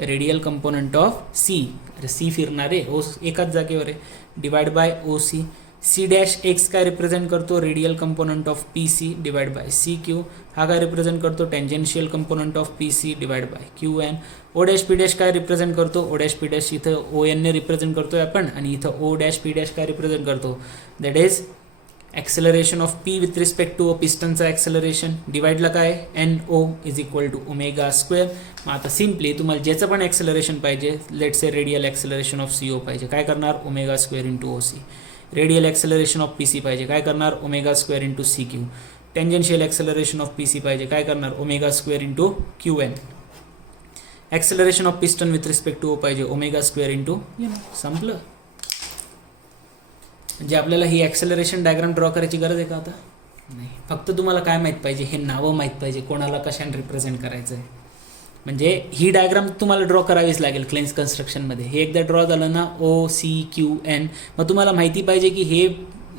Radial component of C, अरे C फिरणार आहे, O एकाच जागेवर आहे, divide by O C. C dash X काय represent करतो, radial component of P C divide by C Q. हा काय रिप्रेझेंट करतो, tangential component of P C divide by Q N. O dash P dash काय represent करतो, ओ dash P dash इथं ओ एनने represent करतोय आपण, आणि इथं ओ डॅश पी डॅश काय रिप्रेझेंट करतो, that is acceleration of P with respect to O, पिस्टनचं ॲक्सेलरेशन, डिवाइडला काय N O is equal to omega square. मग आता सिम्पली तुम्हाला ज्याचं पण ॲक्सेलरेशन पाहिजे, let's say radial acceleration of C O पाहिजे, काय करणार, omega square into O C. Radial acceleration of P C पाहिजे, काय करणार, omega square into C Q. Tangential acceleration of P C पाहिजे, काय करणार, omega square into Q N. Acceleration of piston with respect to O पाहिजे, omega square into N. संपलं. म्हणजे आपल्याला ही ॲक्सेलरेशन डायग्राम ड्रॉ करायची गरज आहे का आता, नाही. फक्त तुम्हाला काय माहीत पाहिजे, हे नावं माहीत पाहिजे, कोणाला कशाने रिप्रेझेंट करायचं आहे. म्हणजे ही डायग्राम तुम्हाला ड्रॉ करावीच लागेल क्लेन्स कन्स्ट्रक्शनमध्ये. हे एकदा ड्रॉ झालं ना, ओ सी क्यू एन, मग तुम्हाला माहिती पाहिजे की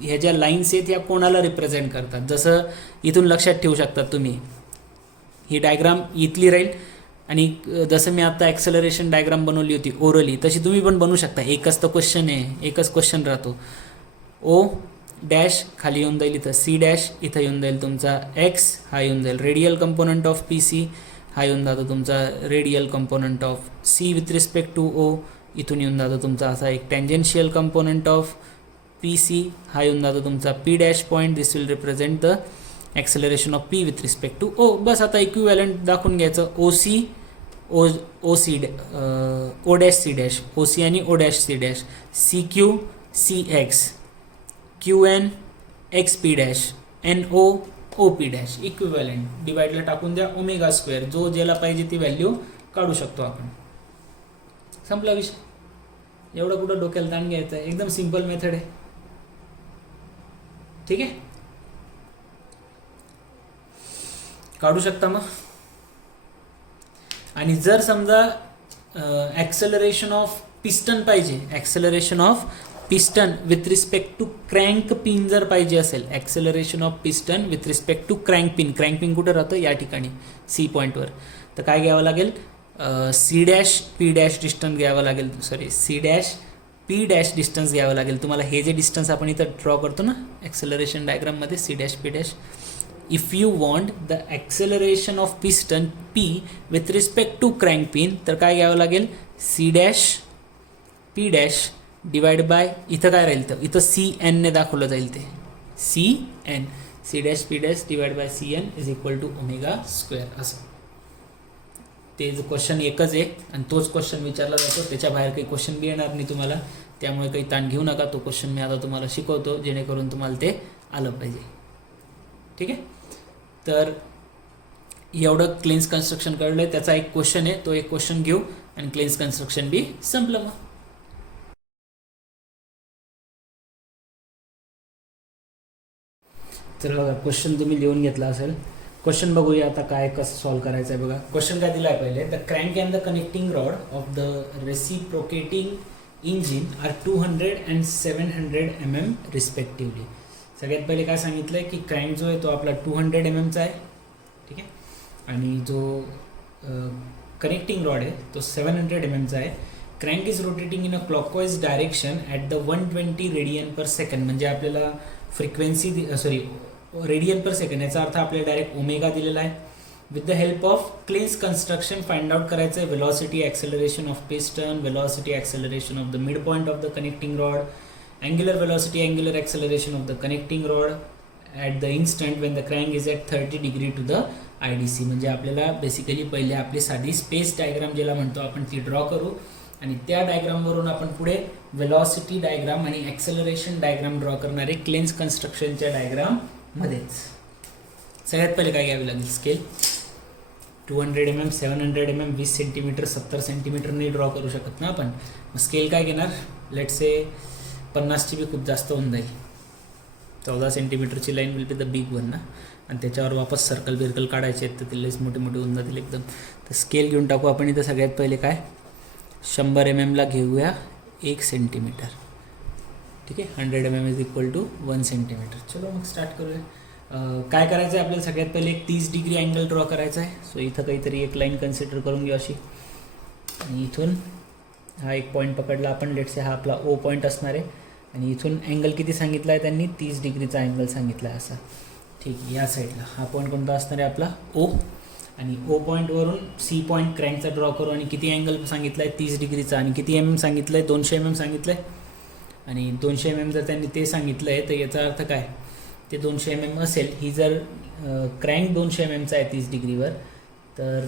ह्या ज्या लाईन्स आहेत ह्या कोणाला रिप्रेझेंट करतात. जसं इथून लक्षात ठेवू शकतात तुम्ही, ही डायग्राम इथली राहील, आणि जसं मी आता ॲक्सेलरेशन डायग्राम बनवली होती ओरली, तशी तुम्ही पण बनवू शकता. एकच तर क्वेश्चन आहे, एकच क्वेश्चन राहतो. ओ डॅश खाली येऊन जाईल इथं, सी डॅश इथं येऊन जाईल तुमचा एक्स, हा येऊन जाईल radial component of P C, हा येऊन जातो तुमचा radial component of C with respect to O. इथून येऊन जातो तुमचा असा एक tangential component of P C, हा येऊन जातो तुमचा P dash point. This will represent the acceleration of P with respect to O. बस आता इक्विवॅलंट दाखवून घ्यायचं, O C O C O dash C dash, O C आणि O dash C dash, C Q C X, Q N X P dash, N O O P dash. Equivalent डिवाइडला टाकून द्या, omega square, जो ज्याला पाहिजे ती value काढू शकतो आपण. संपला विषय. एवढं कुठं डोक्याला ताण घ्यायचं आहे, एकदम सिंपल मेथड आहे. ठीक आहे, काढू शकता मग. आणि जर समजा ॲक्सेलरेशन ऑफ पिस्टन पाहिजे, acceleration of piston with respect to crank pin जर पाहिजे असेल, acceleration of piston with respect to crank pin कुठं राहतं, या ठिकाणी सी पॉईंटवर, तर काय घ्यावं लागेल, C dash P dash distance घ्यावं लागेल, sorry C dash P dash distance घ्यावं लागेल तुम्हाला. हे जे डिस्टन्स आपण इथं ड्रॉ करतो ना ॲक्सेलरेशन डायग्राममध्ये, C dash P dash, if you want the acceleration of piston P with respect to crank pin, तर काय घ्यावं लागेल, C dash P dash divide by, इथं काय राहील तर इथं सी एनने दाखवलं जाईल, ते C N, C dash P dash divide by C N is equal to omega square. असं ते क्वेश्चन एकच आहे आणि तोच क्वेश्चन विचारला जातो, त्याच्या बाहेर काही क्वेश्चन बी येणार नाही तुम्हाला, त्यामुळे काही ताण घेऊ नका. तो क्वेश्चन मी आता तुम्हाला शिकवतो जेणेकरून तुम्हाला ते आलं पाहिजे. ठीक आहे, तर एवढं क्लेन्स कन्स्ट्रक्शन कळलं आहे. त्याचा एक क्वेश्चन आहे, तो एक क्वेश्चन घेऊ आणि क्लेन्स कन्स्ट्रक्शन बी संपलं. मग तर बघा क्वेश्चन तुम्ही लिहून घेतला असेल. क्वेश्चन बघूया आता काय कसं सॉल्व्ह करायचं आहे. बघा क्वेश्चन काय दिला आहे पहिले, the crank and the connecting rod of the reciprocating engine are 200 and 700 mm respectively. सगळ्यात पहिले काय सांगितलं आहे की क्रँक जो आहे तो आपला 200 mmचा आहे. ठीक आहे, आणि जो कनेक्टिंग रॉड आहे तो 700 mmचा आहे. Crank is rotating in a clockwise direction at the 120 radian per second. म्हणजे आपल्याला फ्रिक्वेन्सी रेडियन पर सेकंड, याचा अर्थ आपल्याला डायरेक्ट ओमेगा दिलेला आहे. With the help of Klein's construction find out करायचं आहे velocity acceleration of piston, velocity acceleration of the mid point of the connecting rod, angular velocity angular acceleration of the connecting rod at the instant when the crank is at 30 degree to the IDC. म्हणजे आपल्याला basically पहिले आपली साधी space diagram ज्याला म्हणतो आपण ती draw करू आणि त्या डायग्रामवरून आपण पुढे वेलॉसिटी डायग्राम आणि ॲक्सेलरेशन डायग्राम ड्रॉ करणारे क्लेन्स कन्स्ट्रक्शनच्या डायग्राममध्येच. सगळ्यात पहिले काय घ्यावे लागेल, scale 200 mm, 700 mm, 20 centimetre, 70 centimetre नाही ड्रॉ करू शकत ना आपण. मग स्केल काय घेणार, लेट से 50ची बी खूप जास्त होऊन जाईल. 14 सेंटीमीटरची line will be the big one ना, आणि त्याच्यावर वापस सर्कल बिरकल काढायचे आहेत तर ते लेस मोठे मोठे होऊन जातील एकदम. तर स्केल घेऊन टाकू आपण इथं. सगळ्यात पहिले काय 100 mm ला घेऊया 1 सेंटीमीटर. ठीक आहे, 100 mm is equal to 1 centimetre. चलो मग स्टार्ट करूया. काय करायचं आहे आपल्याला, सगळ्यात पहिले एक 30 डिग्री अँगल ड्रॉ करायचा आहे. सो इथं काहीतरी एक लाईन कन्सिडर करून घेऊ अशी, आणि इथून हा एक पॉईंट पकडला आपण, लेट्स हा आपला O पॉईंट असणार आहे. आणि इथून अँगल किती सांगितला आहे त्यांनी, 30 डिग्रीचा अँगल सांगितला आहे असा. ठीक, या साईडला हा पॉईंट कोणता असणार आहे आपला O, आणि O पॉईंटवरून C पॉईंट क्रँकचा ड्रॉ करू. आणि किती अँगल सांगितला आहे 30 डिग्रीचा, आणि किती mm सांगितलं आहे 200 mm सांगितलं आहे. आणि 200 mm जर त्यांनी ते सांगितलं आहे तर याचा अर्थ काय, ते 200 mm असेल. ही जर क्रँक 200 mmचा आहे 30 डिग्रीवर, तर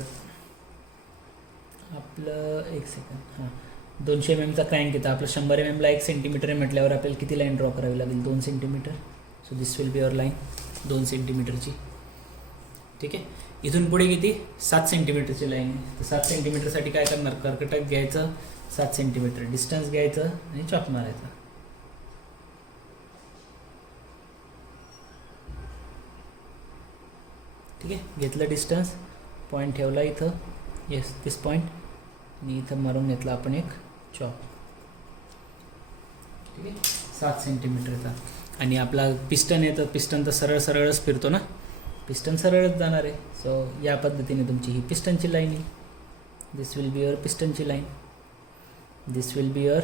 आपलं एक सेकंड, हां 200 mmचा क्रँक येतं. आपलं 100 mm ला 1 सेंटीमीटर आहे म्हटल्यावर आपल्याला किती लाईन ड्रॉ करावी लागेल, 2 centimetre. So this will be your line 2 सेंटीमीटरची. ठीक आहे, इथून पुढे किती 7 सेंटीमीटरची लाईन आहे. तर 7 सेंटीमीटरसाठी काय करणार, कर्कटक घ्यायचं, 7 सेंटीमीटर डिस्टन्स घ्यायचं आणि चॉप मारायचं. ठीक आहे, घेतलं डिस्टन्स, पॉईंट ठेवला इथं, येस दिस पॉईंट, आणि इथं मारून घेतला आपण एक चॉप. ठीक आहे, 7 सेंटीमीटरचा. आणि आपला पिस्टन आहे तर पिस्टन तर सरळ सरळच फिरतो ना, पिस्टन सरळच जाणार आहे. सो या पद्धतीने तुमची ही पिस्टनची लाईन आहे. दिस विल बी युअर पिस्टनची line, this will be your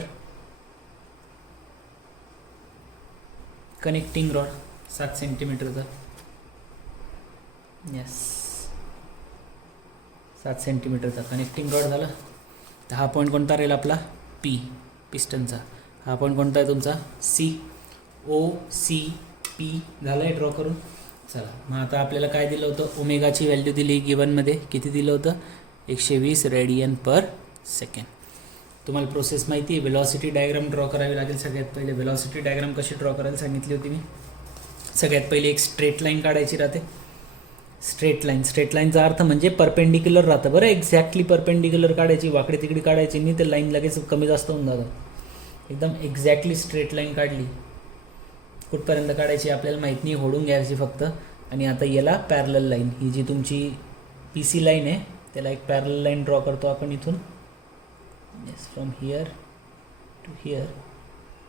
connecting rod 7 सेंटीमीटरचा. येस, 7 सेंटीमीटरचा कनेक्टिंग रॉड झाला. तर हा पॉईंट कोणता राहील आपला P पिस्टनचा. हा पॉईंट कोणता आहे तुमचा C, OCP झाला आहे ड्रॉ करून. चला मग आता आपल्याला काय दिलं होतं, ओमेगाची व्हॅल्यू दिली गिवनमध्ये, किती दिलं होतं 120 रेडियन पर सेकंड. तुम्हाला प्रोसेस माहिती आहे, वेलॉसिटी डायग्राम ड्रॉ करावी लागेल. सगळ्यात पहिले वेलॉसिटी डायग्राम कशी ड्रॉ करायला सांगितली होती मी. सगळ्यात पहिले एक स्ट्रेट लाईन काढायची राहते. स्ट्रेट लाईनचा अर्थ म्हणजे परपेंडिक्युलर राहतं बरं, एक्झॅक्टली परपेंडिक्युलर काढायची, वाकडे तिकडे काढायची नाही, तर लाईन लगेच कमी जास्त होऊन जातं. एकदम एक्झॅक्टली स्ट्रेट लाईन काढली. कुठपर्यंत काढायची आपल्याला माहीत नाही, ओढून घ्यायची फक्त. आणि आता याला पॅरलल लाईन, ही जी तुमची पी सी लाईन आहे त्याला एक पॅरलल लाईन ड्रॉ करतो आपण इथून. Yes, from here to here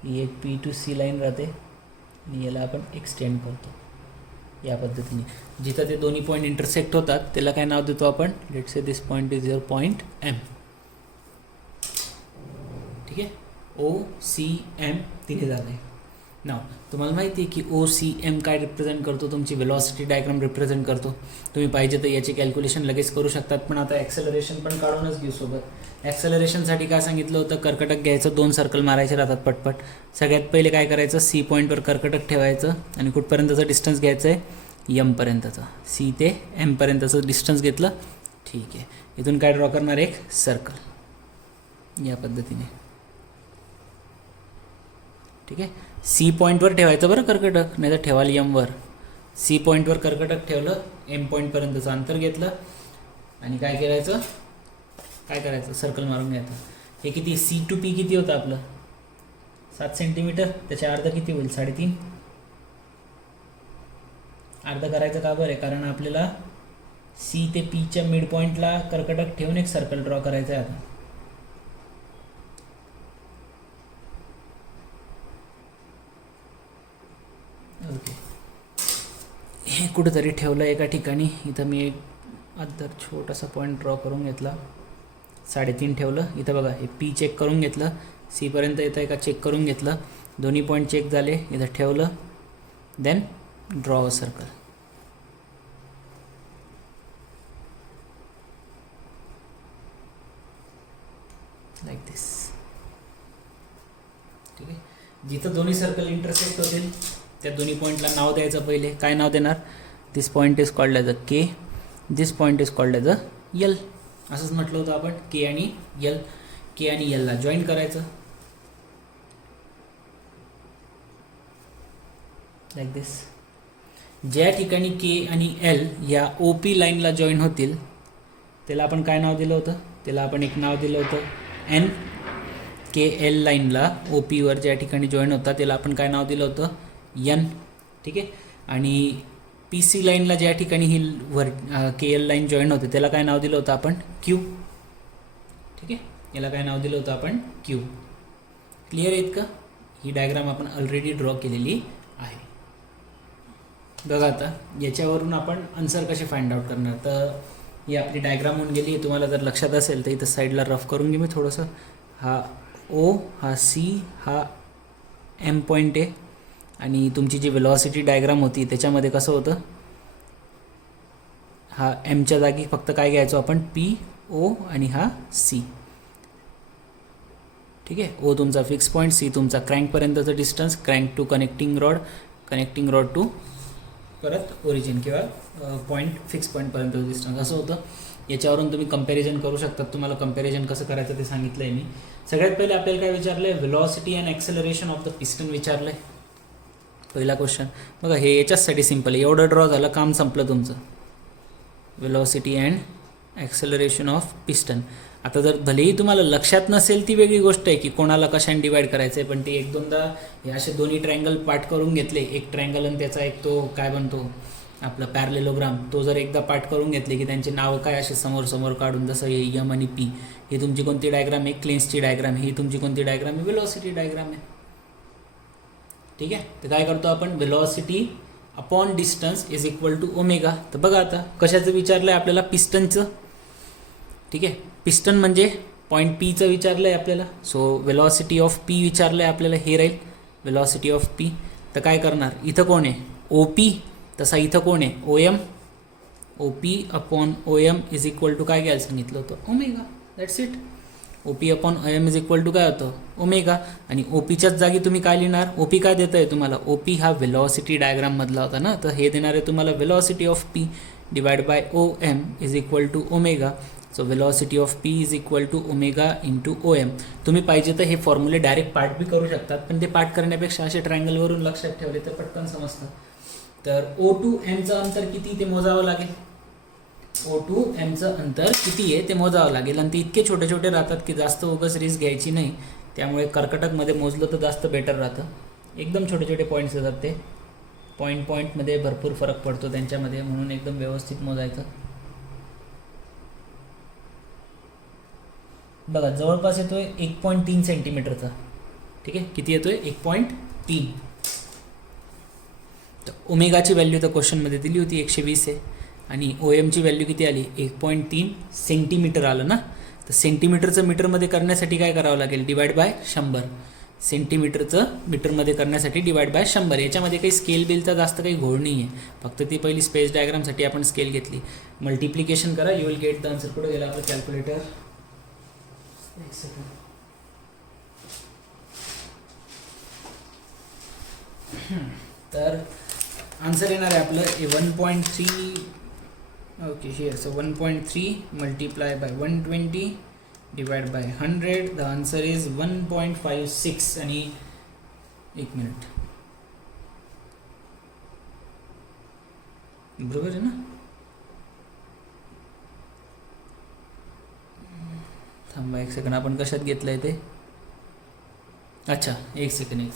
ही एक पी टू सी लाईन राहते आणि याला आपण एक्सटेंड करतो या पद्धतीने. जिथं ते दोन्ही पॉईंट इंटरसेक्ट होतात त्याला काय नाव देतो आपण, let's say this point is your point M. ठीक आहे, ओ सी एम तिथे झालं आहे. नाव तुम्हाला माहिती आहे की ओ सी एम काय रिप्रेझेंट करतो, तुमची वेलॉसिटी डायग्राम रिप्रेझेंट करतो. तुम्ही पाहिजे तर याची कॅल्क्युलेशन लगेच करू शकतात, पण आता ॲक्सेलरेशन पण काढूनच घेऊ सोबत. ॲक्सेलरेशनसाठी काय सांगितलं होतं, कर्कटक घ्यायचं, 2 सर्कल मारायचे राहतात पटपट. सगळ्यात पहिले काय करायचं, सी पॉईंटवर कर्कटक ठेवायचं आणि कुठपर्यंतचं डिस्टन्स घ्यायचं आहे, एमपर्यंतचं. सी ते एमपर्यंतचं डिस्टन्स घेतलं, ठीक आहे. इथून काय ड्रॉ करणार, एक सर्कल या पद्धतीने. ठीक आहे, सी पॉईंटवर ठेवायचं बरं कर्कटक, नाही तर ठेवाल एमवर. सी पॉईंटवर कर्कटक ठेवलं, एम पॉईंटपर्यंतचं अंतर घेतलं आणि काय करायचं, सर्कल मारून घ्यायचं. हे किती, सी टू पी किती होतं आपलं, 7 सेंटीमीटर. त्याच्या अर्ध किती होईल, 3.5. अर्ध करायचं का बरं आहे, कारण आपल्याला सी ते पीच्या मिड पॉईंटला कर्कटक ठेवून एक सर्कल ड्रॉ करायचं आहे आता. ओके, हे कुठेतरी ठेवलं एका ठिकाणी. इथं मी एक अदर छोटासा पॉईंट ड्रॉ करून घेतला, 3.5 ठेवलं. इथं बघा, हे पी चेक करून घेतलं, सीपर्यंत येतं आहे का चेक करून घेतलं, दोन्ही पॉईंट चेक झाले, इथं ठेवलं. Then draw a circle. Like this. ठीक आहे, जिथं दोन्ही सर्कल इंटरसेक्ट होतील त्या दोन्ही पॉईंटला नाव द्यायचं. पहिले काय नाव देणार, this point is called as a K, this point is called as a L. असंच म्हटलं होतं आपण, के आणि यल. के आणि यलला जॉईन करायचं लाईक दिस. ज्या ठिकाणी के आणि एल या ओ पी लाईनला जॉईन होतील त्याला आपण काय नाव दिलं होतं, त्याला आपण एक नाव दिलं होतं एन. के एल लाईनला ओ पीवर ज्या ठिकाणी जॉईन होता त्याला आपण काय नाव दिलं होतं, एन. ठीक आहे, आणि पी सी लाईनला ज्या ठिकाणी ही वर के एल लाईन जॉईन होते त्याला काय नाव दिलं होतं आपण, क्यू. ठीक आहे, याला काय नाव दिलं होतं आपण, क्यू. क्लिअर आहेत का, ही डायग्राम आपण ऑलरेडी ड्रॉ केलेली आहे. बघा आता याच्यावरून आपण आन्सर कसे फाइंड आउट करणार. तर ही आपली डायग्राम होऊन गेली. तुम्हाला जर लक्षात असेल तर इथं साईडला रफ करून घे मी थोडंसं. हा ओ, हा सी, हा एम पॉईंट आहे आणि तुमची जी वेलॉसिटी डायग्राम होती त्याच्यामध्ये कसं होतं, हा एमच्या जागी फक्त काय घ्यायचो आपण, पी ओ आणि हा सी. ठीक आहे, ओ तुमचा फिक्स पॉईंट, सी तुमचा क्रँकपर्यंतचं distance, crank to connecting rod to परत ओरिजिन किंवा पॉईंट फिक्स पॉईंटपर्यंतचं डिस्टन्स असं होतं. याच्यावरून तुम्ही कंपॅरिझन करू शकतात. तुम्हाला कंपॅरिझन कसं करायचं ते सांगितलं आहे मी. सगळ्यात पहिले आपल्याला काय विचारलं आहे, velocity and acceleration of the piston विचारलं आहे. पहिला क्वेश्चन बघा, हे याच्याचसाठी सिम्पल आहे. एवढं ड्रॉ झालं, काम संपलं तुमचं. Velocity and acceleration of piston. आता जर भलेही तुम्हाला लक्षात नसेल ती वेगळी गोष्ट आहे की कोणाला कशाने डिवाईड करायचं आहे, पण ते 1-2दा हे असे दोन्ही ट्रायंगल पाठ करून घेतले, एक ट्रायंगल आणि त्याचा एक तो काय बनतो आपला पॅरलेलोग्राम, तो जर एकदा पाठ करून घेतले की त्यांचे नावं काय असे समोर समोर काढून, जसं हे यम आणि पी, ही तुमची कोणती डायग्राम आहे, क्लेन्सची डायग्राम, ही तुमची कोणती डायग्राम आहे, वेलॉसिटी डायग्राम आहे. ठीक आहे, तर काय करतो आपण, velocity upon distance is equal to omega. तर बघा आता कशाचं विचारलं आहे आपल्याला, पिस्टनचं. ठीक आहे, पिस्टन म्हणजे पॉईंट पीचं विचारलं आहे आपल्याला. सो वेलॉसिटी ऑफ पी विचारलं आहे आपल्याला, हे राहील वेलॉसिटी ऑफ पी. तर काय करणार, इथं कोण आहे, ओ पी, तसा इथं कोण आहे, O M. O P upon O M is equal to काय घ्यायला सांगितलं होतं, omega. That's it. O P upon O M is equal to काय होतं, ओमेगा. आणि ओ पीच्याच जागी तुम्ही काय लिहिणार, ओ पी काय देतं आहे तुम्हाला, ओ पी हा वेलॉसिटी डायग्राममधला होता ना, तर हे देणार आहे तुम्हाला velocity of P divide by O M is equal to omega. So velocity of P is equal to omega into O M. तुम्ही पाहिजे तर हे फॉर्म्युले डायरेक्ट पार्ट बी करू शकतात, पण ते पार्ट करण्यापेक्षा असे ट्रायंगलवरून लक्षात ठेवले तर पटकन समजतं. तर ओ टू एमचं अंतर किती ते मोजावं लागेल, ओ टू एमचं अंतर किती आहे ते मोजावं लागेल. आणि ते इतके छोटे छोटे राहतात की जास्त उगाच रिस्क घ्यायची नाही. त्यामुळे कर्कटकमध्ये मोजलं तर जास्त बेटर राहतं. एकदम छोटे छोटे पॉईंट्स येतात ते, पॉईंटमध्ये भरपूर फरक पडतो त्यांच्यामध्ये, म्हणून एकदम व्यवस्थित मोजायचं. बघा जवळपास येतोय 1.3 सेंटीमीटरचा. ठीक आहे, किती येतोय 1.3. तर ओमेगाची व्हॅल्यू तर क्वेश्चनमध्ये दिली होती 120 आहे, आणि ओ एमची व्हॅल्यू किती आली 1.3 सेंटीमीटर आलं ना. तर सेंटीमीटरचं मीटरमध्ये करण्यासाठी काय करावं लागेल, डिवाइड बाय 100. सेंटीमीटरचं मीटरमध्ये करण्यासाठी डिवाइड बाय 100. याच्यामध्ये काही स्केल बिलचा जास्त काही घोळ नाही आहे, फक्त ती पहिली स्पेस डायग्रामसाठी आपण स्केल घेतली. मल्टिप्लिकेशन करा, you will get the answer. कुठं गेला आपलं कॅल्क्युलेटर, एक सेकंड. तर आन्सर येणार आहे आपलं 1.3. Okay here, so 1.3 multiply by 120 divide by 100. The answer is 1.56. आणि एक मिनिट, बरोबर आहे ना. थांबा एक सेकंड, आपण कशात घेतलं आहे ते. अच्छा एक सेकंड.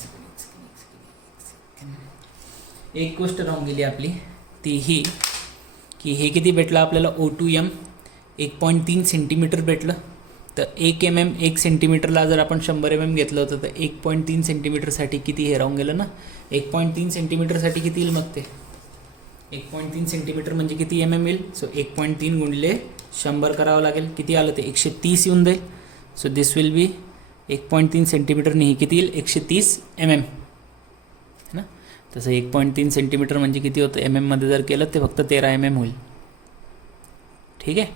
एक गोष्ट राहून गेली आपली, ती ही की हे किती भेटलं आपल्याला O2M 1.3 सेंटीमीटर भेटलं. तर 1 mm 1 सेंटीमीटरला जर आपण 100 mm घेतलं होतं तर 1.3 सेंटीमीटरसाठी किती हे राहून गेलं ना. 1.3 सेंटीमीटरसाठी किती येईल मग ते, 1.3 सेंटीमीटर म्हणजे किती mm येईल. सो 1.3 गुणिले 100 करावं लागेल. किती आलं ते 130 येऊन जाईल. सो दिस विल बी 1.3 सेंटीमीटरने ही किती येईल 130 mm ना. तसं 1.3 सेंटीमीटर म्हणजे किती होतं mm मध्ये जर केलं ते फक्त 13 mm होईल. ठीक आहे,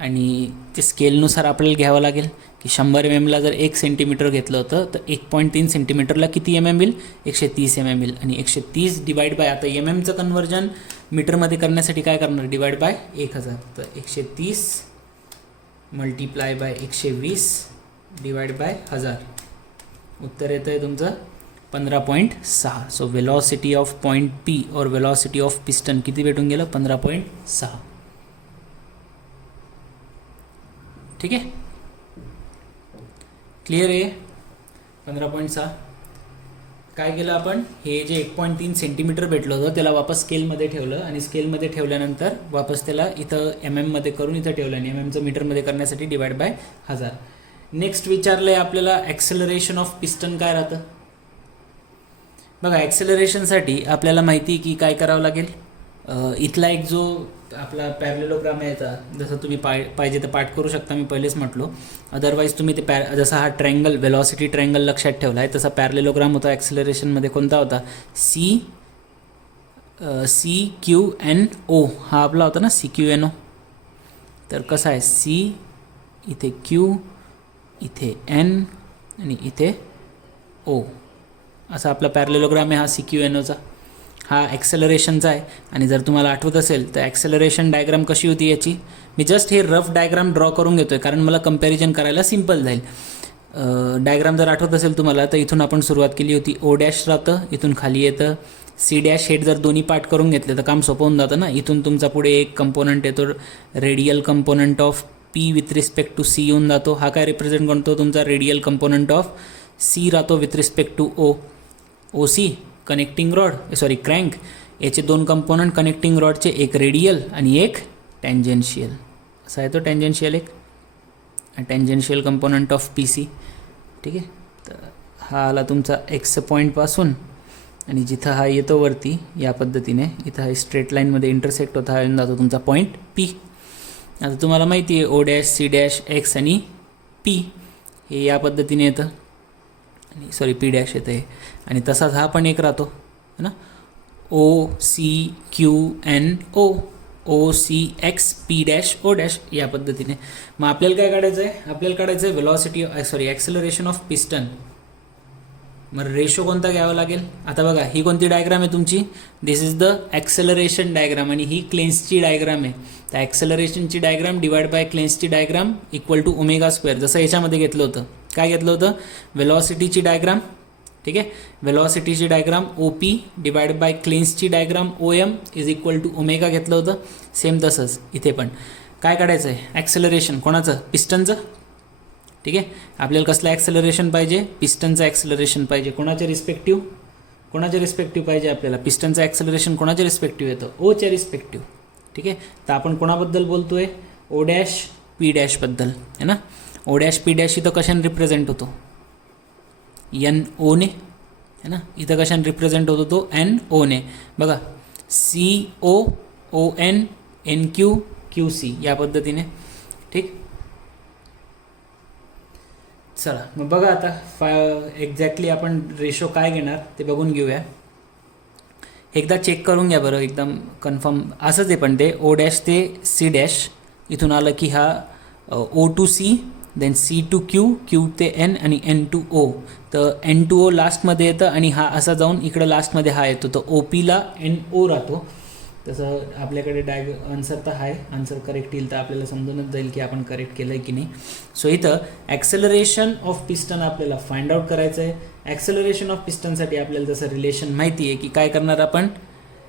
आणि ते स्केलनुसार आपल्याला घ्यावं लागेल की 100 mm ला जर 1 सेंटीमीटर घेतलं होतं तर 1.3 सेंटीमीटरला किती mm येईल 130 mm येईल. आणि 130 डिवाइड बाय, आता mmचं कन्वर्जन मीटरमध्ये करण्यासाठी काय करणार, डिवाइड बाय 1000. तर 130 मल्टिप्लाय बाय 120 डिवाइड बाय 1000. उत्तर येतं आहे तुमचं 15.6. So velocity of point P और वेलॉसिटी ऑफ पिस्टन किती भेटून गेलं 15.6. ठीक आहे, क्लिअर आहे 15.6. काय केलं आपण, हे जे 1.3 सेंटीमीटर भेटलं होतं त्याला वापस स्केलमध्ये ठेवलं, आणि स्केलमध्ये ठेवल्यानंतर वापस त्याला इथं mm मध्ये करून इथं ठेवलं, आणि mmचं मीटरमध्ये करण्यासाठी डिवाइड बाय 1000. नेक्स्ट विचारलं आहे आपल्याला ॲक्सेलरेशन ऑफ पिस्टन काय राहतं. बघा ॲक्सेलरेशनसाठी आपल्याला माहिती की काय करावं लागेल. इथला एक जो आपला पॅरलेलोग्राम आहे याचा, जसं तुम्ही पाहिजे तर पाठ करू शकता, मी पहिलेच म्हटलो. अदरवाईज तुम्ही ते जसा हा ट्रायंगल वेलॉसिटी ट्रायंगल लक्षात ठेवला आहे तसा पॅरलेलोग्राम होता ॲक्सेलरेशनमध्ये. कोणता होता, CQNO हा आपला होता ना, CQNO. तर कसा आहे, C इथे Q इथे N आणि इथे O असा आपला पॅरलेलोग्राम आहे हा CQNOचा. हा ॲक्सेलरेशनचा आहे. आणि जर तुम्हाला आठवत असेल तर ॲक्सेलरेशन डायग्राम कशी होती याची, मी जस्ट हे रफ डायग्राम ड्रॉ करून घेतो आहे कारण मला कंपॅरिजन करायला सिम्पल जाईल. डायग्राम जर आठवत असेल तुम्हाला तर इथून आपण सुरुवात केली होती. O' राहतं, इथून खाली येतं C'. हेड जर दोन्ही पार्ट करून घेतले तर काम सोपं होऊन जातं ना. इथून तुमचा पुढे एक कंपोनंट येतो, radial component of P with respect to C येऊन जातो. हा काय रिप्रेझेंट करतो, तुमचा रेडियल कंपोनंट ऑफ C राहतो with respect to O. OC connecting rod, sorry crank, याचे दोन कंपोनंट कनेक्टिंग रॉडचे, एक रेडियल आणि एक टँजेन्शियल. असा आहे तो टँजेन्शियल, एक टँजेन्शियल कंपोनंट ऑफ PC. ठीक आहे, तर हा आला तुमचा X पॉईंटपासून, आणि जिथं हा येतो वरती या पद्धतीने, इथं हा स्ट्रेट लाईनमध्ये इंटरसेक्ट होता, हा येऊन जातो तुमचा पॉईंट P. आता तुम्हाला माहिती आहे O', C', X आणि P हे या पद्धतीने येतं, आणि सॉरी P' येतं हे, आणि तसाच हा पण एक राहतो है ना, OCQNO, OCXP', या पद्धतीने. मग आपल्याला काय काढायचं आहे, आपल्याला काढायचं आहे वेलॉसिटी ॲक्सेलरेशन ऑफ पिस्टन. मग रेशो कोणता घ्यावा लागेल. आता बघा ही कोणती डायग्राम आहे तुमची, this is the acceleration diagram, आणि ही क्लेन्सची डायग्राम आहे. तर ॲक्सेलरेशनची डायग्राम डिवाइड बाय क्लेन्सची डायग्राम इक्वल टू ω². जसं याच्यामध्ये घेतलं होतं, काय घेतलं होतं, वेलॉसिटीची डायग्राम. ठीक आहे, वेलॉसिटीची डायग्राम OP डिवाइड बाय क्लेन्सची diagram OM is equal to ω घेतलं होतं. सेम तसंच इथे पण काय काढायचं आहे, ॲक्सेलरेशन कोणाचं, पिस्टनचं. ठीक आहे. आपल्याला कसलं ॲक्सेलरेशन पाहिजे, पिस्टनचं ॲक्सेलरेशन पाहिजे. कोणाच्या रिस्पेक्टिव्ह पाहिजे आपल्याला, पिस्टनचं ॲक्सेलरेशन कोणाच्या रिस्पेक्टिव्ह येतं, ओच्या रिस्पेक्टिव्ह. ठीक आहे. तर आपण कोणाबद्दल बोलतो आहे, ओ डॅश पी डॅशबद्दल आहे ना. ओ डॅश पी डॅश इथं कशाने रिप्रेझेंट होतो, एन ओने है ना. इथं कशाने रिप्रेझेंट होतो तो एन ओने. बघा C O O N N Q Q C या पद्धतीने. ठीक. चला मग बघा आता एक्झॅक्टली आपण रेशो काय घेणार ते बघून घेऊया. एकदा चेक करून घ्या बरं, एकदम कन्फर्म असंच आहे. पण ते ओ डॅश ते सी डॅश इथून आलं की हा O to C, then C to Q, Q ते एन आणि एन टू ओ. तर एन टू ओ लास्टमध्ये येतं आणि हा असा जाऊन इकडं लास्टमध्ये हा येतो. तर ओ पीला एन ओ राहतो. तसं आपल्याकडे आन्सर तर आहे, आन्सर करेक्ट येईल तर आपल्याला समजूनच जाईल की आपण करेक्ट केलं आहे की नाही. सो इथं ॲक्सेलरेशन ऑफ पिस्टन आपल्याला फाइंड आउट करायचं आहे. ॲक्सेलरेशन ऑफ पिस्टनसाठी आपल्याला जसं रिलेशन माहिती आहे की काय करणार आपण,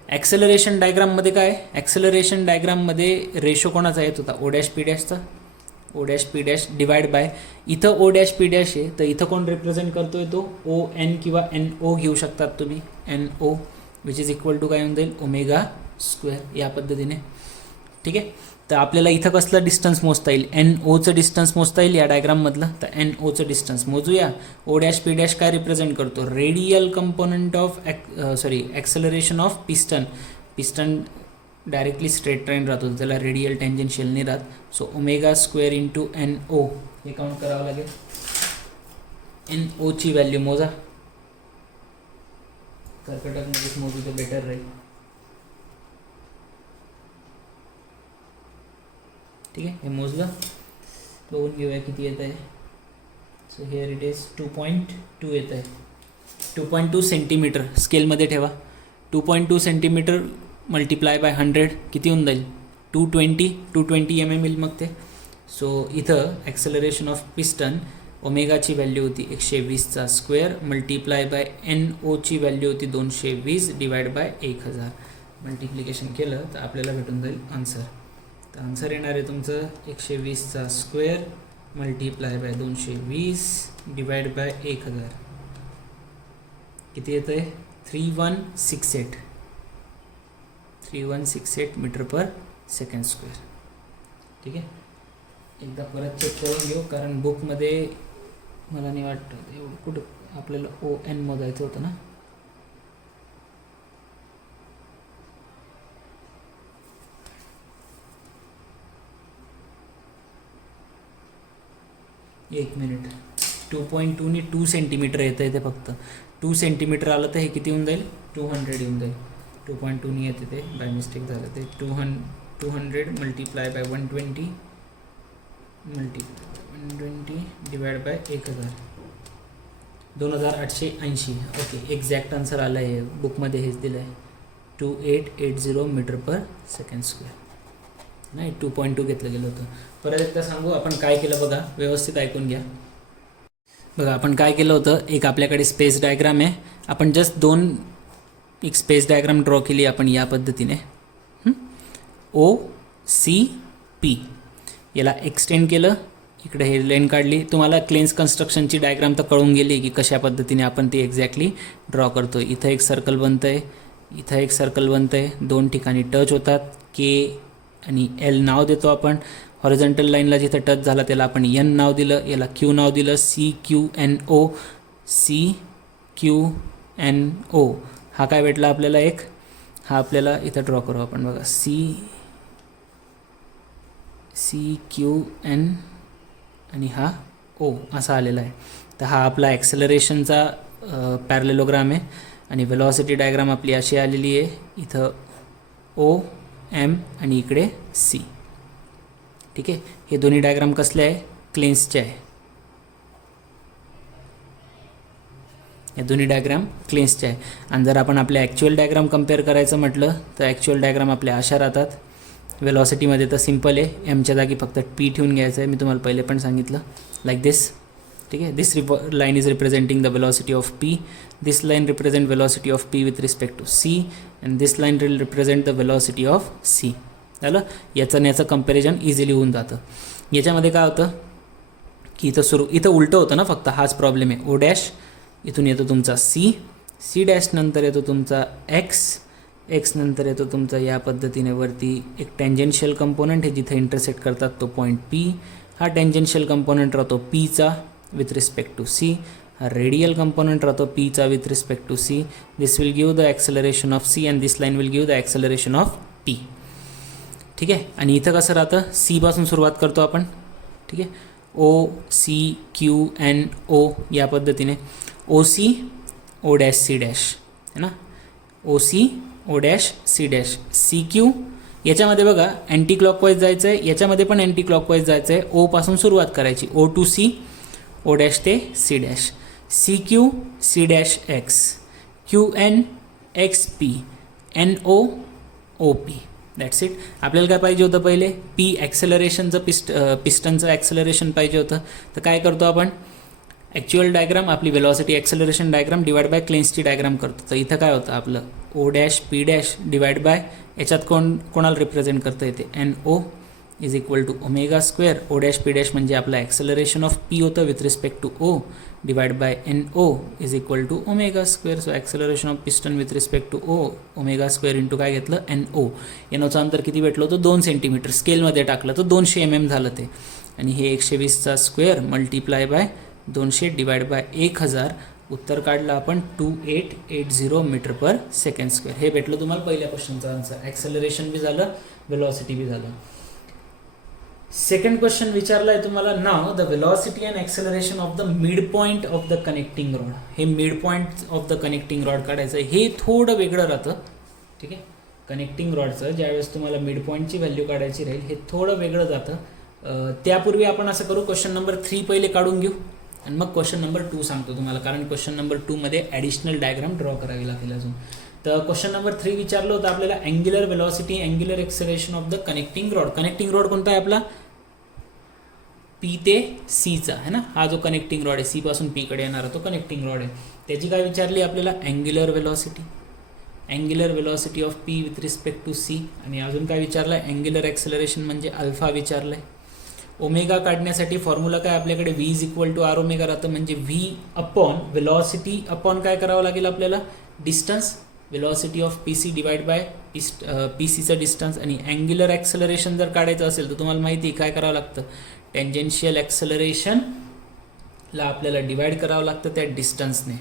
ॲक्सेलरेशन डायग्राममध्ये काय, ॲक्सेलरेशन डायग्राममध्ये रेशो कोणाचा येत होता, ओ डॅश पी डॅशचा. O dash P dash divide by, इथं ओ डॅश पी डॅश आहे तर इथं कोण रिप्रेझेंट करतोय तो ओ एन किंवा एन ओ घेऊ शकतात तुम्ही, N O which is equal to काय होऊन जाईल, ओमेगा स्क्वेअर या पद्धतीने. ठीक आहे. तर आपल्याला इथं कसलं डिस्टन्स मोजता येईल, एन ओचं डिस्टन्स मोजता येईल या डायग्राममधलं. तर एन ओचं डिस्टन्स मोजूया. ओ डॅश पी डॅश काय रिप्रेझेंट करतो, radial component of acceleration of piston. Piston directly straight train राहतो त्याला रेडियल टेंजेन्शियल नाही राहत. So omega square into N O हे काउंट करावं लागेल. एन ओची व्हॅल्यू मोजा, कर्कटकमध्येच मोजू तर बेटर राहील. ठीक आहे. हे मोजलं, बघून घेऊया किती येत आहे. सो हिअर इट इज 2.2 येत आहे. 2.2 सेंटीमीटर स्केलमध्ये ठेवा. 2.2 सेंटीमीटर मल्टिप्लाय बाय 100 किती होऊन जाईल, 220 mm येईल मग ते. सो इथं ॲक्सेलरेशन ऑफ पिस्टन ओमेगाची व्हॅल्यू होती 120चा स्क्वेअर मल्टिप्लाय बाय एन ओची व्हॅल्यू होती 220 डिवाइड बाय 1000. मल्टिप्लिकेशन केलं तर आपल्याला भेटून जाईल आन्सर. तर आन्सर येणार आहे तुमचं 120चा square multiply by 220 divide by 1000. किती येतं आहे, 3168 मीटर पर सेकंड स्क्वेअर. ठीक आहे. एकदा परत चेक करून घेऊ कारण बुकमध्ये मला नाही वाटतं एवढं कुठं आपल्याला ओ एन मोजायचं होतं ना. एक मिनिट. 2.2 2 सेंटीमीटर येतं आहे ते फक्त. 2 सेंटीमीटर आलं तर हे किती होऊन जाईल, 200 येऊन जाईल. 2.2 येते ते बाय मिस्टेक झालं ते. 200 multiply by 120 divide by 1000, 2880. Okay, exact answer आलं आहे बुकमध्ये, हेच दिलं आहे 2880 मीटर पर सेकंड स्क्वेअर. नाही 2.2 घेतलं गेलं होतं. परत एकदा सांगू आपण काय केलं बघा, व्यवस्थित ऐकून घ्या. बघा आपण काय केलं होतं, एक आपल्याकडे स्पेस डायग्राम आहे. आपण जस्ट एक स्पेस डायग्राम ड्रॉ केली आपण या पद्धतीने. ओ सी पी याला एक्सटेंड केलं, इकडे हे लाईन काढली. तुम्हाला क्लेन्स कन्स्ट्रक्शनची डायग्राम तर कळून गेली की कशा पद्धतीने आपण ती एक्झॅक्टली ड्रॉ करतो. इथं एक सर्कल बनतं आहे, इथं एक सर्कल बनतं आहे, दोन ठिकाणी टच होतात. के आणि एल नाव देतो आपण. हॉरिझॉन्टल लाईनला जिथं टच झाला त्याला आपण एन नाव दिलं, याला क्यू नाव दिलं. C Q N O, C Q N O हा काय भेटला आपल्याला एक. हा आपल्याला इथं ड्रॉ करू आपण बघा, सी क्यू एन आणि हा ओ असा आलेला आहे. तर हा आपला ॲक्सेलरेशनचा पॅरलेलोग्राम आहे आणि वेलॉसिटी डायग्राम आपली अशी आलेली आहे. इथं ओ एम आणि इकडे सी. ठीक आहे. हे दोन्ही डायग्राम कसले आहे, क्लेन्सचे आहे. हे दोन्ही डायग्राम क्लेन्सचे आहे. आणि जर आपण आपल्या ॲक्च्युअल डायग्राम कम्पेअर करायचं म्हटलं तर ॲक्च्युअल डायग्राम आपल्या अशा राहतात. वेलॉसिटीमध्ये तर सिम्पल आहे, एमच्या जागी फक्त पी ठेवून घ्यायचं आहे. मी तुम्हाला पहिले पण सांगितलं लाईक दिस. ठीक आहे. This line is representing the velocity of P. This line represent velocity of P with respect to C and this line will represent the velocity of C. झालं. याचं कम्पॅरिझन इझिली होऊन जातं. याच्यामध्ये काय होतं की इथं उलटं होतं ना, फक्त हाच प्रॉब्लेम आहे. ओ डॅश इथून येतो तुमचा सी डॅश नंतर येतो तुमचा एक्स नंतर येतो तुमचा या पद्धतीने वरती एक टँजेन्शियल कंपोनंट आहे जिथे इंटरसेक्ट करतात तो पॉईंट पी. हा टँजेन्शियल कंपोनंट राहतो पीचा विथ रिस्पेक्ट टू सी. हा रेडियल कंपोनंट राहतो पीचा with respect to C. This will give the acceleration of C and this line will give the acceleration of T. ठीक आहे. आणि इथं कसं राहतं, सीपासून सुरुवात करतो आपण. ठीक आहे. O C Q N O या पद्धतीने. O C O dash C dash है ना. O C O dash C dash. C Q याच्यामध्ये बघा अँटी क्लॉकवाईज जायचं आहे, याच्यामध्ये पण अँटी क्लॉकवाईज जायचं आहे. ओपासून सुरुवात करायची. O to C O dash ते C dash. C Q C dash X. Q N X P. N O O P. That's it. आपल्याला काय पाहिजे होतं पहिले, पी ॲक्सेलरेशनचं पिस्टनचं ॲक्सेलरेशन पाहिजे होतं. तर काय करतो आपण, ॲक्च्युअल डायग्राम आपली velocity acceleration diagram divide by क्लेन्सची डायग्राम करतो. तर इथं काय होतं आपलं O dash P dash divide by याच्यात कोणाला रिप्रेझेंट करता येते, N O is equal to omega square. O dash P dash म्हणजे आपलं ॲक्सेलरेशन ऑफ पी होतं with respect to O divide by N O is equal to omega square. So acceleration of piston with respect to O omega square into काय घेतलं N O. एनओचं अंतर किती भेटलं होतं 2 centimetre. स्केलमध्ये टाकलं तर 200 mm झालं ते. आणि हे 120चा square multiply by 200 divide by 1000. उत्तर काढलं आपण 2880 मीटर पर सेकंड स्क्वेअर. हे भेटलं तुम्हाला पहिल्या क्वेश्चनचा आन्सर. ॲक्सेलरेशन बी झालं, वेलॉसिटी बी झालं. सेकंड क्वेश्चन विचारला आहे तुम्हाला, नाव the velocity and acceleration of the mid point of the connecting rod. हे mid point of the connecting rod काढायचं आहे. हे थोडं वेगळं राहतं. ठीक आहे. कनेक्टिंग रॉडचं ज्यावेळेस तुम्हाला मिड पॉईंटची व्हॅल्यू काढायची राहील हे थोडं वेगळं जातं. त्यापूर्वी आपण असं करू, क्वेश्चन नंबर 3 पहिले काढून घेऊ आणि मग क्वेश्चन नंबर 2 सांगतो तुम्हाला, कारण क्वेश्चन नंबर 2 मध्ये ॲडिशनल डायग्राम ड्रॉ करावी लागेल अजून. तर क्वेश्चन नंबर 3 विचारलं होतं आपल्याला, angular velocity angular acceleration of the connecting rod. Connecting rod कोणता आहे आपला, पी ते सीचा आहे ना. हा जो कनेक्टिंग रॉड आहे सी पासून पी कडे येणारा तो कनेक्टिंग रॉड आहे. त्याची काय विचारली आपल्याला, angular velocity of P with respect to C. आणि अजून काय विचारलं आहे, अँग्युलर एक्सेलरेशन म्हणजे अल्फा विचारलं आहे. ओमेगा काढण्यासाठी फॉर्म्युला काय आपल्याकडे, V is equal to R omega राहतं. म्हणजे व्ही अपॉन वेलॉसिटी अपॉन काय करावं लागेल आपल्याला, distance. Velocity of P C divide by P सीचं डिस्टन्स. आणि अँग्युलर ॲक्सेलरेशन जर काढायचं असेल तर तुम्हाला माहिती आहे काय करावं लागतं, टँजेन्शियल ॲक्सेलरेशनला आपल्याला डिवाइड करावं लागतं त्या डिस्टन्सने.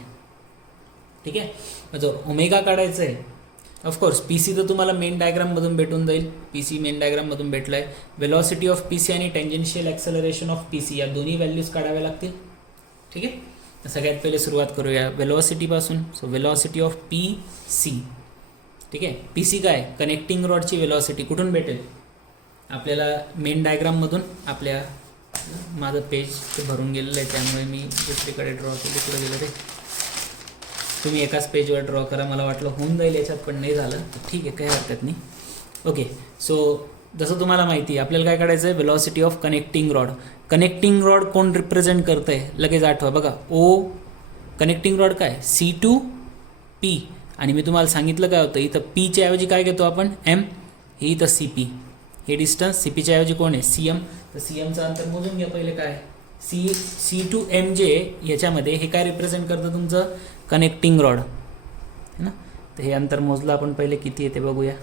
ठीक आहे. जर ओमेगा काढायचं आहे, ऑफकोर्स पी सी तर तुम्हाला मेन डायग्राममधून भेटून जाईल. पी सी मेन डायग्राममधून भेटलं आहे. वेलॉसिटी ऑफ पी सी आणि tangential acceleration of P C या दोन्ही व्हॅल्यूज काढाव्या लागतील. ठीक आहे. तर सगळ्यात पहिले सुरुवात करूया वेलॉसिटीपासून. So velocity of P C. ठीक आहे. पी सी काय, कनेक्टिंग रॉडची वेलॉसिटी कुठून भेटेल आपल्याला, मेन डायग्राममधून. आपल्या माझं पेज ते भरून गेलेलं आहे त्यामुळे मी दुसरीकडे ड्रॉ केले. कुठं गेलं ते, तुम्ही एकाच पेजवर ड्रॉ करा. मला वाटलं होऊन जाईल याच्यात, पण नाही झालं. ठीक आहे, काही हरकत नाही. ओके. सो जसं तुम्हाला माहिती आहे आपल्याला काय काढायचं आहे, velocity of connecting rod. Connecting rod कोण रिप्रेझेंट करतं आहे लगेच आठवा बघा. ओ कनेक्टिंग रॉड काय, सी टू पी. आणि मी तुम्हाला सांगितलं काय होतं, इथं पीच्या ऐवजी काय घेतो आपण, एम. हे इथं सी पी. हे डिस्टन्स सी पीच्या ऐवजी कोण आहे, सी एम. तर सी एमचं अंतर मोजून घ्या पहिले. काय सी टू एम जे याच्यामध्ये हे काय रिप्रेझेंट करतं तुमचं, कनेक्टिंग रॉड है ना. तर हे अंतर मोजलं आपण पहिले, किती येते बघूया.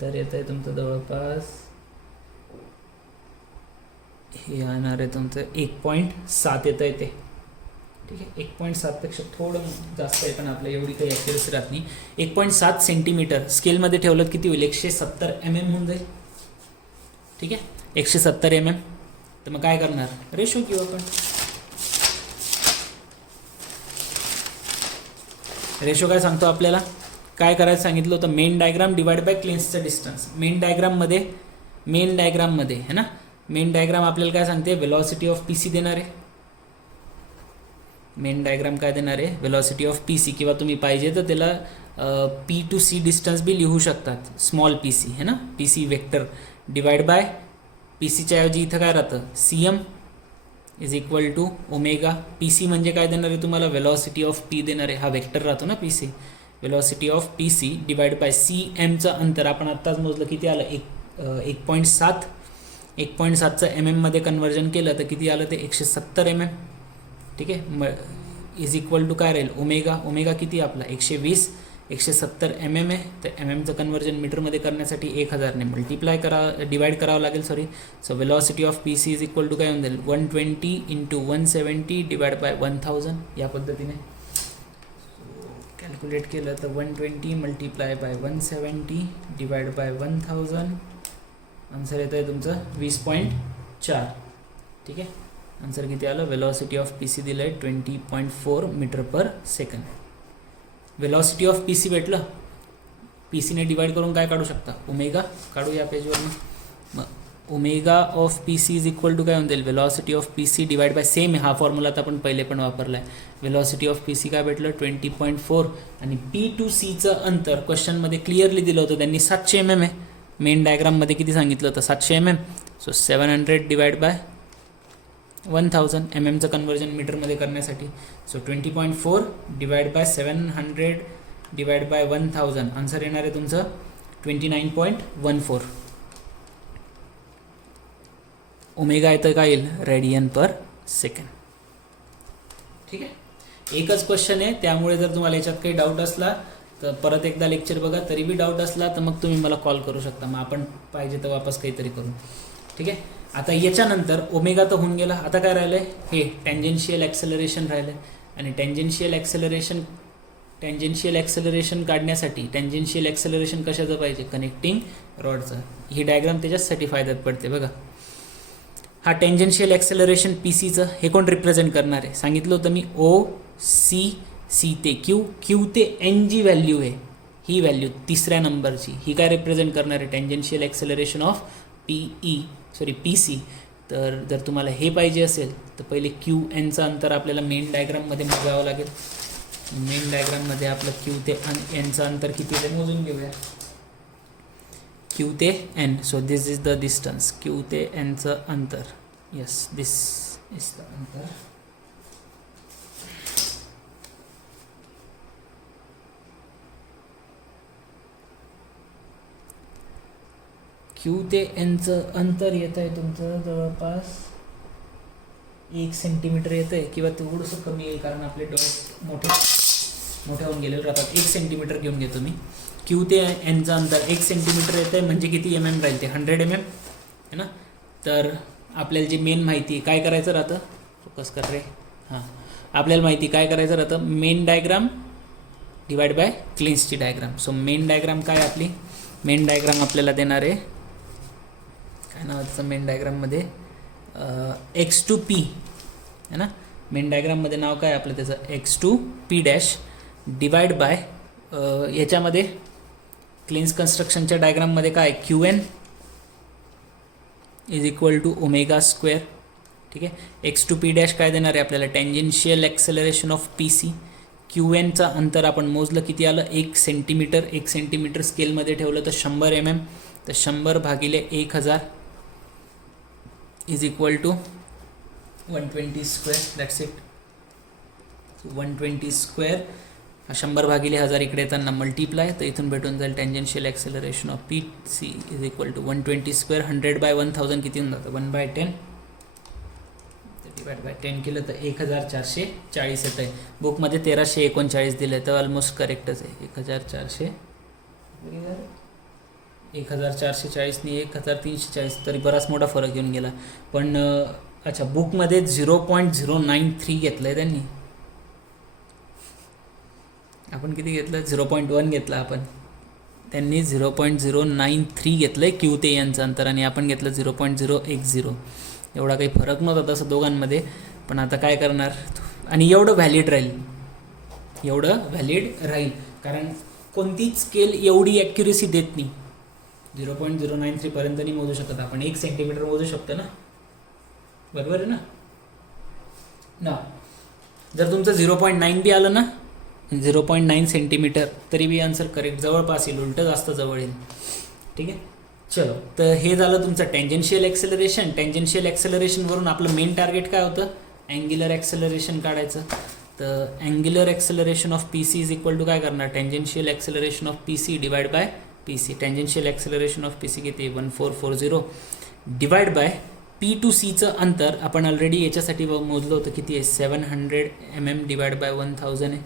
तर येतं आहे तुमचं जवळपास, हे येणार आहे तुमचं 1.7 येतं आहे ते. ठीक आहे. 1.7पेक्षा थोडं जास्त आहे, पण आपल्या एवढी काही ॲक्युरसी राहत नाही. 1.7 सेंटीमीटर स्केलमध्ये ठेवलं किती होईल, 170 mm होऊन जाईल. ठीक आहे. 170 mm. तर मग काय करणार, रेशो घेऊ आपण. रेशो काय सांगतो आपल्याला, काय करायचं सांगितलं होतं, मेन डायग्राम डिवाइड बाय क्लेन्सचं डिस्टन्स. मेन डायग्राममध्ये है ना, मेन डायग्राम आपल्याला काय सांगते, वेलॉसिटी ऑफ पी सी देणार आहे. मेन डायग्राम काय देणार आहे, वेलॉसिटी ऑफ पी सी. किंवा तुम्ही पाहिजे तर त्याला पी टू सी डिस्टन्स बी लिहू शकतात, स्मॉल पी सी है ना. P C vector divide by P सीच्या ऐवजी इथं काय राहतं, C M is equal to omega. P C म्हणजे काय देणार आहे तुम्हाला, वेलॉसिटी ऑफ पी देणार आहे. हा वेक्टर राहतो ना P C. Velocity of P C divide by C एमचं अंतर आपण आत्ताच मोजलं किती आलं, 1.7 1.7चं MM कन्वर्जन केलं तर किती आलं ते 170 mm. ठीक आहे, इज इक्वल टू काय राहील ओमेगा किती आपला 120, 170 mm आहे. तर MMचं कन्वर्जन मीटरमध्ये करण्यासाठी 1000ने डिवाइड करावं लागेल. So velocity of P C is equal to काय होऊन जाईल 120 × 170 डिवाइड बाय 1000 या पद्धतीने कॅल्क्युलेट केलं तर 120 multiply by 170 divide by 1000 answer येतं आहे तुमचं 20.4. ठीक आहे, आन्सर किती आलं वेलॉसिटी ऑफ पी सी दिलं आहे 20.4 metre per second. Velocity of P C भेटलं, पी सीने डिवाइड करून काय काढू शकता ओमेगा काढू या पेजवरून. मग omega of P C is equal to काय होऊन जाईल velocity of P C divide by same हा फॉर्म्युला तर आपण पहिले पण वापरला आहे. वेलॉसिटी ऑफ पी सी काय भेटलं 20.4 आणि पी टू सीचं अंतर क्वेश्चनमध्ये क्लिअरली दिलं होतं त्यांनी 700 mm आहे. मेन डायग्राममध्ये किती सांगितलं होतं 700 mm. सो 700 डिवाइड बाय 1000 MMचं कन्वर्जन मीटरमध्ये करण्यासाठी. So 20.4 divide by 700 divide by 1000 answer येणार आहे तुमचं 29.14. ओमेगा येतं काय येईल रेडियन/सेकंड. ठीक आहे, एकच क्वेश्चन आहे, त्यामुळे जर तुम्हाला याच्यात काही डाऊट असला तर परत एकदा लेक्चर बघा. तरी बी डाऊट असला तर मग तुम्ही मला कॉल करू शकता, मग आपण पाहिजे तर वापस काहीतरी करू. ठीक आहे, आता याच्यानंतर ओमेगा तर होऊन गेला. आता काय राहिलं आहे हे टँजेन्शियल ॲक्सेलरेशन राहिलं आहे. आणि टँजेन्शियल ॲक्सेलरेशन काढण्यासाठी टँजेन्शियल ॲक्सेलरेशन कशाचं पाहिजे कनेक्टिंग रॉडचं. ही डायग्राम त्याच्याचसाठी फायद्यात पडते बघा. हा टँजेन्शियल ॲक्सेलरेशन पी सीचं हे कोण रिप्रेझेंट करणार आहे सांगितलं होतं मी सी ते क्यू ते एन जी व्हॅल्यू आहे ही व्हॅल्यू तिसऱ्या नंबरची ही काय रिप्रेझेंट करणार आहे tangential acceleration of P C. तर जर तुम्हाला हे पाहिजे असेल तर पहिले क्यू एनचं अंतर आपल्याला मेन डायग्राममध्ये मोजावं लागेल. मेन डायग्राममध्ये आपलं क्यू ते एनचं अंतर किती आहे मोजून घेऊया. क्यू ते N, so this is the distance. Q ते एनचं अंतर, यस दिस इज द अंतर. क्यू ते एनचं अंतर येतं आहे तुमचं जवळपास 1 सेंटीमीटर येतं आहे किंवा थोडंसं कमी येईल कारण आपले डोळे मोठे होऊन गेलेले राहतात. 1 सेंटीमीटर घेऊन घेतो मी. क्यू ते एनचं अंतर 1 सेंटीमीटर येतं आहे म्हणजे किती MM राहील ते 100 mm आहे ना. तर आपल्याला जी मेन माहिती काय करायचं राहतं फोकस कर रे हां आपल्याला माहिती काय करायचं राहतं मेन डायग्राम डिवाइड बाय क्लेन्सची डायग्राम. सो मेन डायग्राम काय आपली मेन डायग्राम आपल्याला देणार आहे काय नावाचं मेन डायग्राममध्ये X2P है ना. मेन डायग्राममध्ये नाव काय आपलं त्याचं X2P डॅश डिवाइड बाय याच्यामध्ये क्लेन्स कन्स्ट्रक्शनच्या डायग्राममध्ये काय QN इज इक्वल टू ओमेगा². ठीक आहे, X2P डॅश काय देणार आहे आपल्याला टँजेन्शियल ॲक्सेलरेशन ऑफ PC. QNचं अंतर आपण मोजलं किती आलं 1 सेंटीमीटर. 1 सेंटीमीटर स्केलमध्ये ठेवलं तर 100 mm. तर 100 भागिले 1000 is equal to 120². That's it. 120². 100 भागिले 1000 इकडे येताना मल्टिप्लाय तर इथून भेटून जाईल tangential acceleration of PC is equal to 120². 100/1000 किती होऊन जातं 1/10 डिवाइड बाय 10 केलं तर 1440 येतं आहे. बुकमध्ये 1339 दिलं आहे तर ऑलमोस्ट करेक्टच आहे. 1440 नी 1340 तरी बराच मोठा फरक येऊन गेला. पण अच्छा बुकमध्ये 0.093 घेतलं आहे त्यांनी. आपण किती घेतलं 0.1 घेतला आपण. त्यांनी 0.093 घेतलं आहे क्यू ते एनचं अंतर आणि आपण घेतलं 0.010. एवढा काही फरक नव्हता तसं दोघांमध्ये. पण आता काय करणार आणि एवढं व्हॅलिड राहील कारण कोणतीच स्केल एवढी ॲक्युरेसी देत नाही. 0.093 पर्यंत नाही मोजू शकत आपण. 1 सेंटीमीटर मोजू शकतो ना बरोबर आहे ना. जर तुमचं 0.9 बी आलं ना 0.9 सेंटीमीटर तरी बी आन्सर करेक्ट जवळपास येईल. उलटं जास्त जवळ येईल. ठीक आहे चलो. तर हे झालं तुमचं टँजेन्शियल ॲक्सेलरेशन. टँजेन्शियल ॲक्सेलरेशनवरून आपलं मेन टार्गेट काय होतं अँग्युलर ॲक्सेलरेशन काढायचं. तर angular acceleration of PC is equal to काय करणार tangential acceleration of PC divide by PC. Tangential acceleration of PC किती 1440 डिवाइड बाय पी टू सीचं अंतर आपण ऑलरेडी याच्यासाठी मोजलं होतं किती आहे 700 mm डिवाइड बाय 1000 आहे.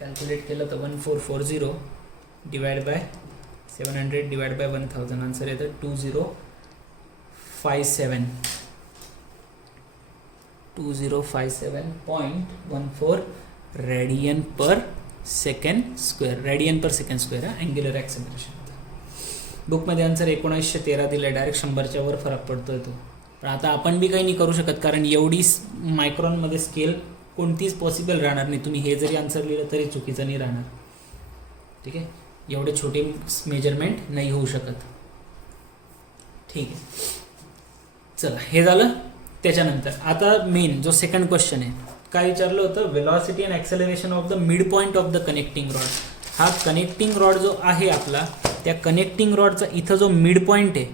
कॅल्क्युलेट केलं तर 1440 divide by 700 divide by 1000 answer येतं 2057.14 रेडियन पर सेकंड स्क्वेअर. रेडियन पर सेकंड स्क्वेअर हा अँग्युलर ॲक्सेलरेशन. बुकमध्ये आन्सर 1913 दिलं. डायरेक्ट 100च्या वर फरक पडतोय तो. पण आता आपण बी काही नाही करू शकत कारण एवढी मायक्रॉनमध्ये स्केल कोणतीच पॉसिबल राहणार नाही. तुम्ही हे जरी आन्सर लिहिलं तरी चुकीचं नाही राहणार. ठीक आहे, एवढे छोटे मेजरमेंट नाही होऊ शकत. ठीक आहे, चला हे झालं. त्याच्यानंतर आता मेन जो सेकंड क्वेश्चन आहे, काय विचारलं होतं, velocity and acceleration of the mid point of the connecting rod. हा कनेक्टिंग रॉड जो आहे आपला, त्या कनेक्टिंग रॉडचा इथं जो मिड पॉईंट आहे,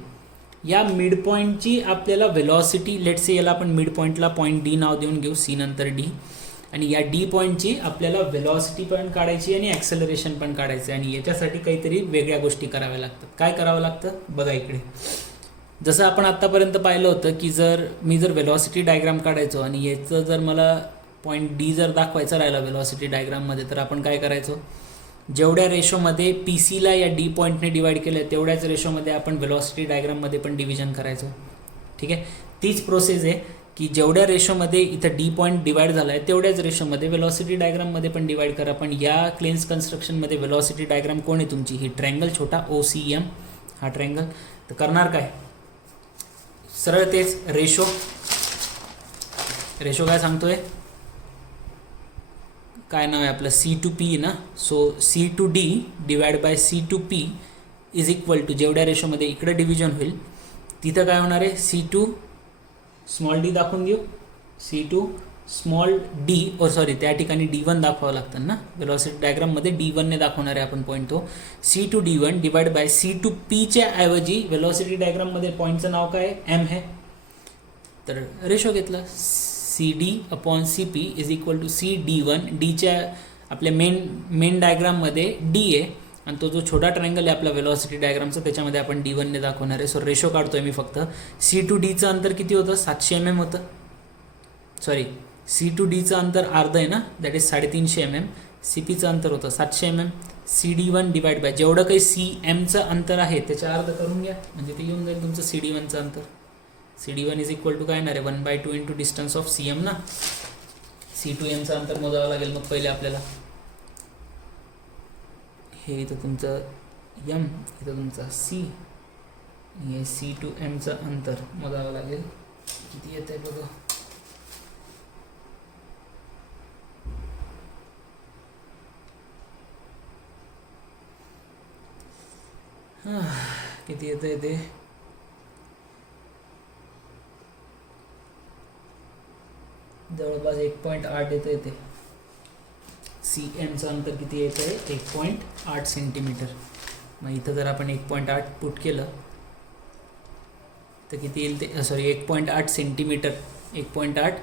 या मिड पॉईंटची आपल्याला वेलॉसिटी, लेट्स से याला आपण मिड पॉईंटला पॉईंट डी नाव देऊन घेऊ, सी नंतर डी, आणि या डी पॉईंटची आपल्याला वेलॉसिटी पण काढायची आणि ॲक्सेलरेशन पण काढायचं आहे. आणि याच्यासाठी काहीतरी वेगळ्या गोष्टी कराव्या लागतात. काय करावं लागतं बघा इकडे. जसं आपण आत्तापर्यंत पाहिलं होतं की मी जर वेलॉसिटी डायग्राम काढायचो आणि याचं जर मला पॉईंट डी जर दाखवायचं राहिला वेलॉसिटी डायग्राममध्ये, तर आपण काय करायचो, जेवढ्या रेशोमध्ये पी सीला या डी पॉईंटने डिवाइड केलं आहे तेवढ्याच रेशोमध्ये आपण वेलॉसिटी डायग्राममध्ये पण डिव्हिजन करायचो. ठीक आहे, तीच प्रोसेस आहे की जेवढ्या रेशोमध्ये इथं डी पॉईंट डिवाइड झाला आहे तेवढ्याच रेशोमध्ये वेलॉसिटी डायग्राममध्ये पण डिवाइड करा. पण या क्लेन्स कन्स्ट्रक्शनमध्ये वेलॉसिटी डायग्राम कोण आहे तुमची, ही ट्रँगल छोटा OCM हा ट्रँगल. तर करणार काय, सरळ तेच रेशो काय सांगतोय, काय नाव आहे आपलं, C/P ना. So C/D divide by C/P is equal to, जेवढ्या रेशोमध्ये इकडे डिव्हिजन होईल तिथं काय होणार आहे, C2 स्मॉल डी दाखवून घेऊ, C2 स्मॉल डी, सॉरी त्या ठिकाणी D1 दाखवावं लागतं ना, वेलॉसिटी डायग्राममध्ये D1ने दाखवणार आहे आपण पॉईंट. तो C/D1 डिवाइड बाय C/Pच्या ऐवजी वेलॉसिटी डायग्राममध्ये पॉईंटचं नाव काय आहे, M आहे. तर रेशो घेतला CD/CP is equal to CD1. डीच्या आपल्या मेन डायग्राममध्ये D आहे आणि तो जो छोटा ट्रायंगल आहे आपला वेलॉसिटी डायग्रामचा त्याच्यामध्ये आपण D1ने दाखवणार आहे. सो रेशो काढतोय मी फक्त. C/Dचं अंतर किती होतं, 700 mm होतं. सॉरी, C/Dचं अंतर अर्ध आहे ना, दॅट इज 350 mm. CPचं अंतर होतं 700 mm. CD1 डिवाइड बाय जेवढं काही CMचं अंतर आहे त्याच्या अर्ध करून घ्या, म्हणजे ते येऊन जाईल तुमचं CD1चं अंतर. CD1 इज इक्वल टू काय येणार आहे, 1/2 इंटू डिस्टन्स ऑफ CM ना. C2Mचं अंतर मोजावं लागेल मग पहिले आपल्याला. हे इथं तुमचं M, इथं तुमचा C, हे C2Mचं अंतर मोजावं लागेल. किती येत आहे बघा, किती येत आहे ते, जवळपास 1.8 येतं आहे ते. CMचं अंतर किती येतं आहे, 1.8 सेंटीमीटर. मग इथं जर आपण 1.8 पुट केलं तर किती येईल ते, सॉरी 1.8 सेंटीमीटर, 1.8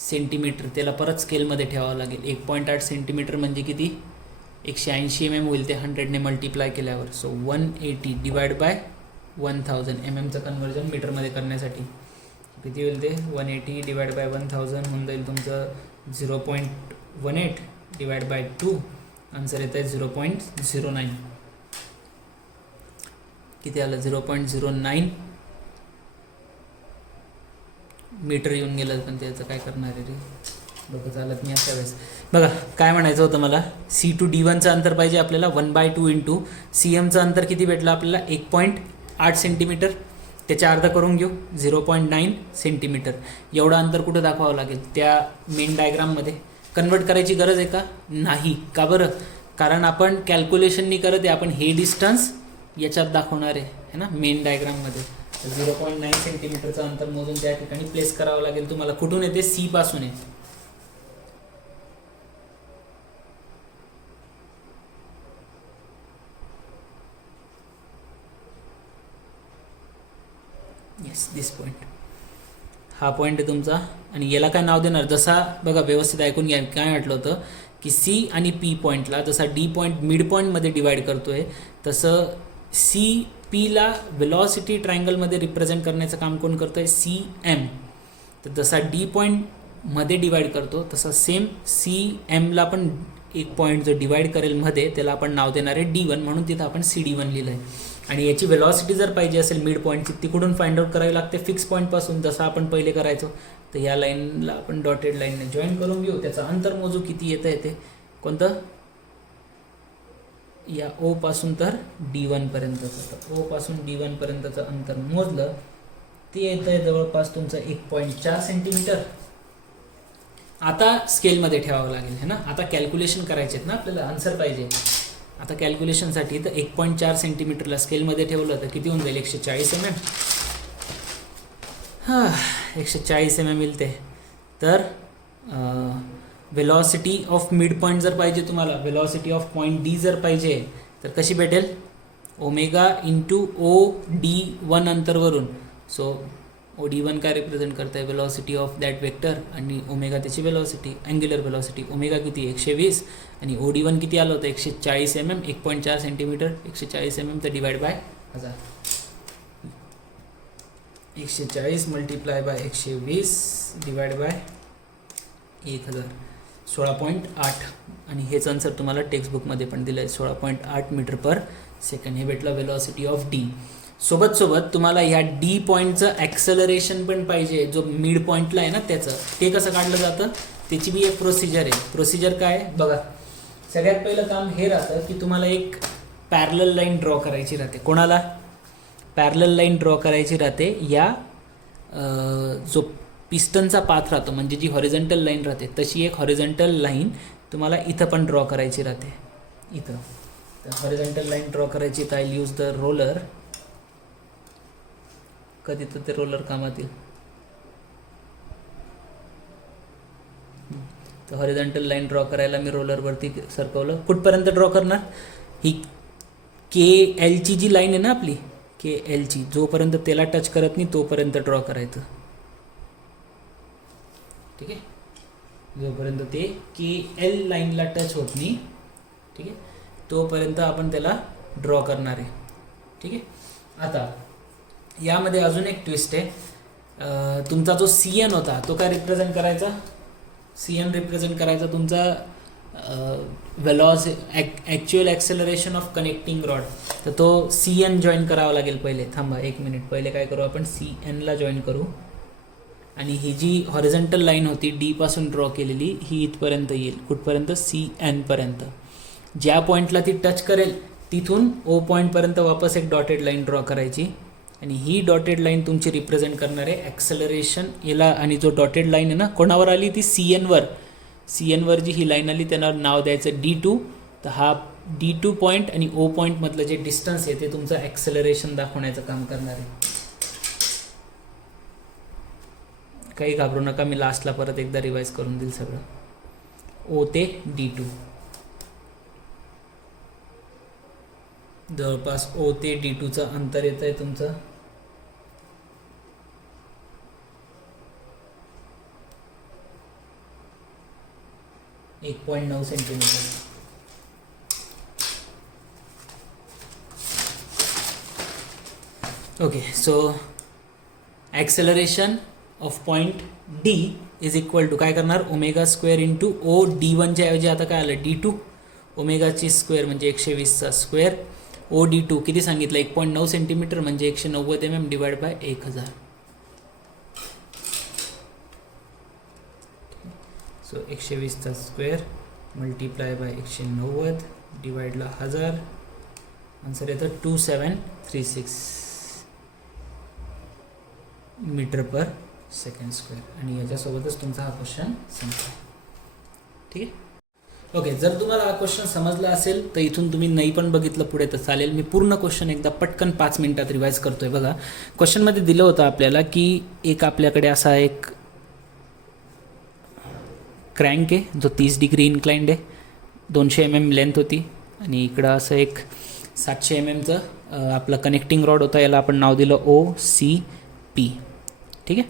सेंटीमीटर. त्याला परत स्केलमध्ये ठेवावं लागेल. 1.8 सेंटीमीटर म्हणजे किती, 180 mm होईल ते 100ने मल्टिप्लाय केल्यावर. सो 180 डिवाइड बाय 1000 mmचं कन्वर्जन मीटरमध्ये करण्यासाठी किती होईल ते, 180 डिवाइड बाय 1000 होऊन जाईल तुमचं 0.18 डिवाइड बाय 2. आन्सर येतं आहे 0.09. किती आलं, 0.09 मीटर येऊन गेलं. पण त्याचं काय करणार आहे रे, डोकं चालत नाही अशा वेळेस. बघा काय म्हणायचं होतं मला, C/D1चं अंतर पाहिजे आपल्याला 1/2 इंटू CMचं अंतर किती भेटलं आपल्याला, 1.8 सेंटीमीटर. त्याच्या अर्ध करून घेऊ, 0.9 सेंटीमीटर. एवढं अंतर कुठं दाखवावं लागेल, त्या मेन डायग्राममध्ये. कन्वर्ट करायची गरज आहे का, नाही. का बरं, कारण आपण कॅल्क्युलेशननी करत आहे, आपण हे डिस्टन्स याच्यात दाखवणार आहे ना मेन डायग्राममध्ये. 0.9 सेंटीमीटरचं अंतर मोजून त्या ठिकाणी प्लेस करावं लागेल तुम्हाला. कुठून येते, C पासून आहे. येस, दिस पॉईंट, हा पॉईंट आहे तुमचा. आणि याला काय नाव देणार, जसा बघा व्यवस्थित ऐकून घ्या काय म्हटलं होतं की C आणि P पॉईंटला जसा D पॉईंट मिड पॉईंटमध्ये डिवाइड करतोय, तसं C पीला वेलॉसिटी ट्रायंगलमध्ये रिप्रेझेंट करण्याचं काम कोण करतं आहे? C M. तर जसा डी पॉईंटमध्ये डिवाईड करतो तसा सेम सी एमला पण एक पॉईंट जो डिवाईड करेल मध्ये त्याला आपण नाव देणार आहे D1, म्हणून तिथं आपण CD1 लिहिलं आहे. आणि याची वेलॉसिटी जर पाहिजे असेल मिड पॉईंटची, तिकडून फाइंड आउट करावी लागते फिक्स पॉईंटपासून, जसं आपण पहिले करायचो. तर या लाईनला आपण डॉटेड लाईनने जॉईन करून घेऊ. त्याचं अंतर मोजू किती येतं आहे ते. कोणतं? या O पासून तर D1 पर्यंतचं. तर O पासून D1 पर्यंतचं अंतर मोजलं ते येतं आहे जवळपास तुमचं 1.4 सेंटीमीटर. आता स्केलमध्ये ठेवावं लागेल है ना. आता कॅल्क्युलेशन करायचे आहेत ना आपल्याला, आन्सर पाहिजे. आता कॅल्क्युलेशनसाठी तर 1.4 सेंटीमीटरला स्केलमध्ये ठेवलं तर किती होऊन जाईल? 140 mm. 140 mm येईल ते. तर वेलॉसिटी ऑफ मिड पॉईंट जर पाहिजे तुम्हाला, वेलॉसिटी ऑफ पॉईंट डी जर पाहिजे तर कशी भेटेल? Omega into OD1 अंतरवरून. So OD1 काय रिप्रेझेंट करत आहे? वेलॉसिटी ऑफ दॅट वेक्टर, आणि ओमेगा त्याची वेलॉसिटी, अँग्युलर वेलॉसिटी. ओमेगा किती? 120, आणि OD1 किती आलं होतं? 140 mm. 1.4 सेंटीमीटर 140 mm तर divide by 1000. 140 multiply by 120 divide by 1000. 16.8. आणि हेच आन्सर तुम्हाला टेक्स्टबुकमध्ये पण दिलं आहे, 16.8 मीटर पर सेकंड. हे भेटलं वेलॉसिटी ऑफ डी. सोबत तुम्हाला ह्या डी पॉईंटचं ॲक्सेलरेशन पण पाहिजे, जो मिड पॉईंटला आहे ना त्याचं. ते कसं काढलं जातं? त्याची बी एक प्रोसिजर आहे. प्रोसिजर काय आहे बघा. सगळ्यात पहिलं काम हे राहतं की तुम्हाला एक पॅरलल लाईन ड्रॉ करायची राहते. कोणाला? पॅरलल लाईन ड्रॉ करायची राहते या जो पिस्टनचा पाथ राहतो, म्हणजे जी हॉरिझॉन्टल लाईन राहते तशी एक हॉरिझॉन्टल लाईन तुम्हाला इथं पण ड्रॉ करायची राहते. इथं तर हॉरिझॉन्टल लाईन ड्रॉ करायची, तर आय यूज द रोलर. कधी तर ते रोलर कामात येईल. तर हॉरिझॉन्टल लाईन ड्रॉ करायला मी रोलरवरती सरकवलं. कुठपर्यंत ड्रॉ करणार? ही KLची जी लाईन आहे ना आपली, KLची, जोपर्यंत त्याला टच करत नाही तोपर्यंत ड्रॉ करायचं. ठीक आहे. जोपर्यंत ते KL लाईनला टच होत नाही, ठीक आहे, तोपर्यंत आपण त्याला ड्रॉ करणार आहे. ठीक आहे. आता यामध्ये अजून एक ट्विस्ट आहे. तुमचा जो CN होता तो काय रिप्रेझेंट करायचा? CN रिप्रेझेंट करायचा तुमचा actual acceleration of connecting rod. तर तो CN जॉईन करावा लागेल पहिले. थांबा 1 मिनिट. पहिले काय करू आपण? CNला जॉईन करू. आणि ही जी हॉरिझॉन्टल लाईन होती D पासून ड्रॉ केलेली, ही इथपर्यंत येईल. कुठपर्यंत? CN पर्यंत. ज्या पॉईंटला ती टच करेल तिथून O पॉईंटपर्यंत वापस एक डॉटेड लाईन ड्रॉ करायची. आणि ही डॉटेड लाईन तुमची रिप्रेझेंट करणार आहे ॲक्सेलरेशन याला. आणि जो डॉटेड लाईन आहे ना, कोणावर आली? ती CNवर जी ही लाईन आली त्यांना नाव द्यायचं D2. तर हा D2 पॉईंट आणि O पॉईंटमधलं जे डिस्टन्स आहे ते तुमचं ॲक्सेलरेशन दाखवण्याचं काम करणार आहे. काही घाबरू नका, मी लास्टला परत एकदा रिवाईज करून देईल सगळं. O ते D2. जवळपास O ते D2चं अंतर येतं आहे तुमचं 1.9 centimetre. Okay. So acceleration of point D is equal to काय करणार? ओमेगा स्क्वेअर इंटू OD1च्या ऐवजी आता काय आलं? D2. ओमेगाची स्क्वेअर म्हणजे 120चा स्क्वेअर. OD2 किती सांगितलं? 1.9 सेंटीमीटर म्हणजे 190 mm डिवाइड बाय 1000. सो 120चा स्क्वेअर मल्टिप्लाय बाय 190 डिवाइडला 1000. आन्सर येतं 2736 मीटर पर सेकंड स्क्वेअर. आणि याच्यासोबतच तुमचा हा क्वेश्चन संपला. ठीक आहे. ओके. जर तुम्हाला हा क्वेश्चन समजला असेल तर इथून तुम्ही नाही पण बघितलं पुढे तर चालेल. मी पूर्ण क्वेश्चन एकदा पटकन 5 मिनिटात रिवाईज करतोय. बघा, क्वेश्चनमध्ये दिलं होतं आपल्याला की एक आपल्याकडे असा एक क्रँक आहे जो 30 डिग्री इन्क्लाइंड आहे, 200 mm लेंथ होती. आणि इकडं असं एक 700 mmचं आपलं कनेक्टिंग रॉड होता, याला आपण नाव दिलं OCP. ठीक आहे.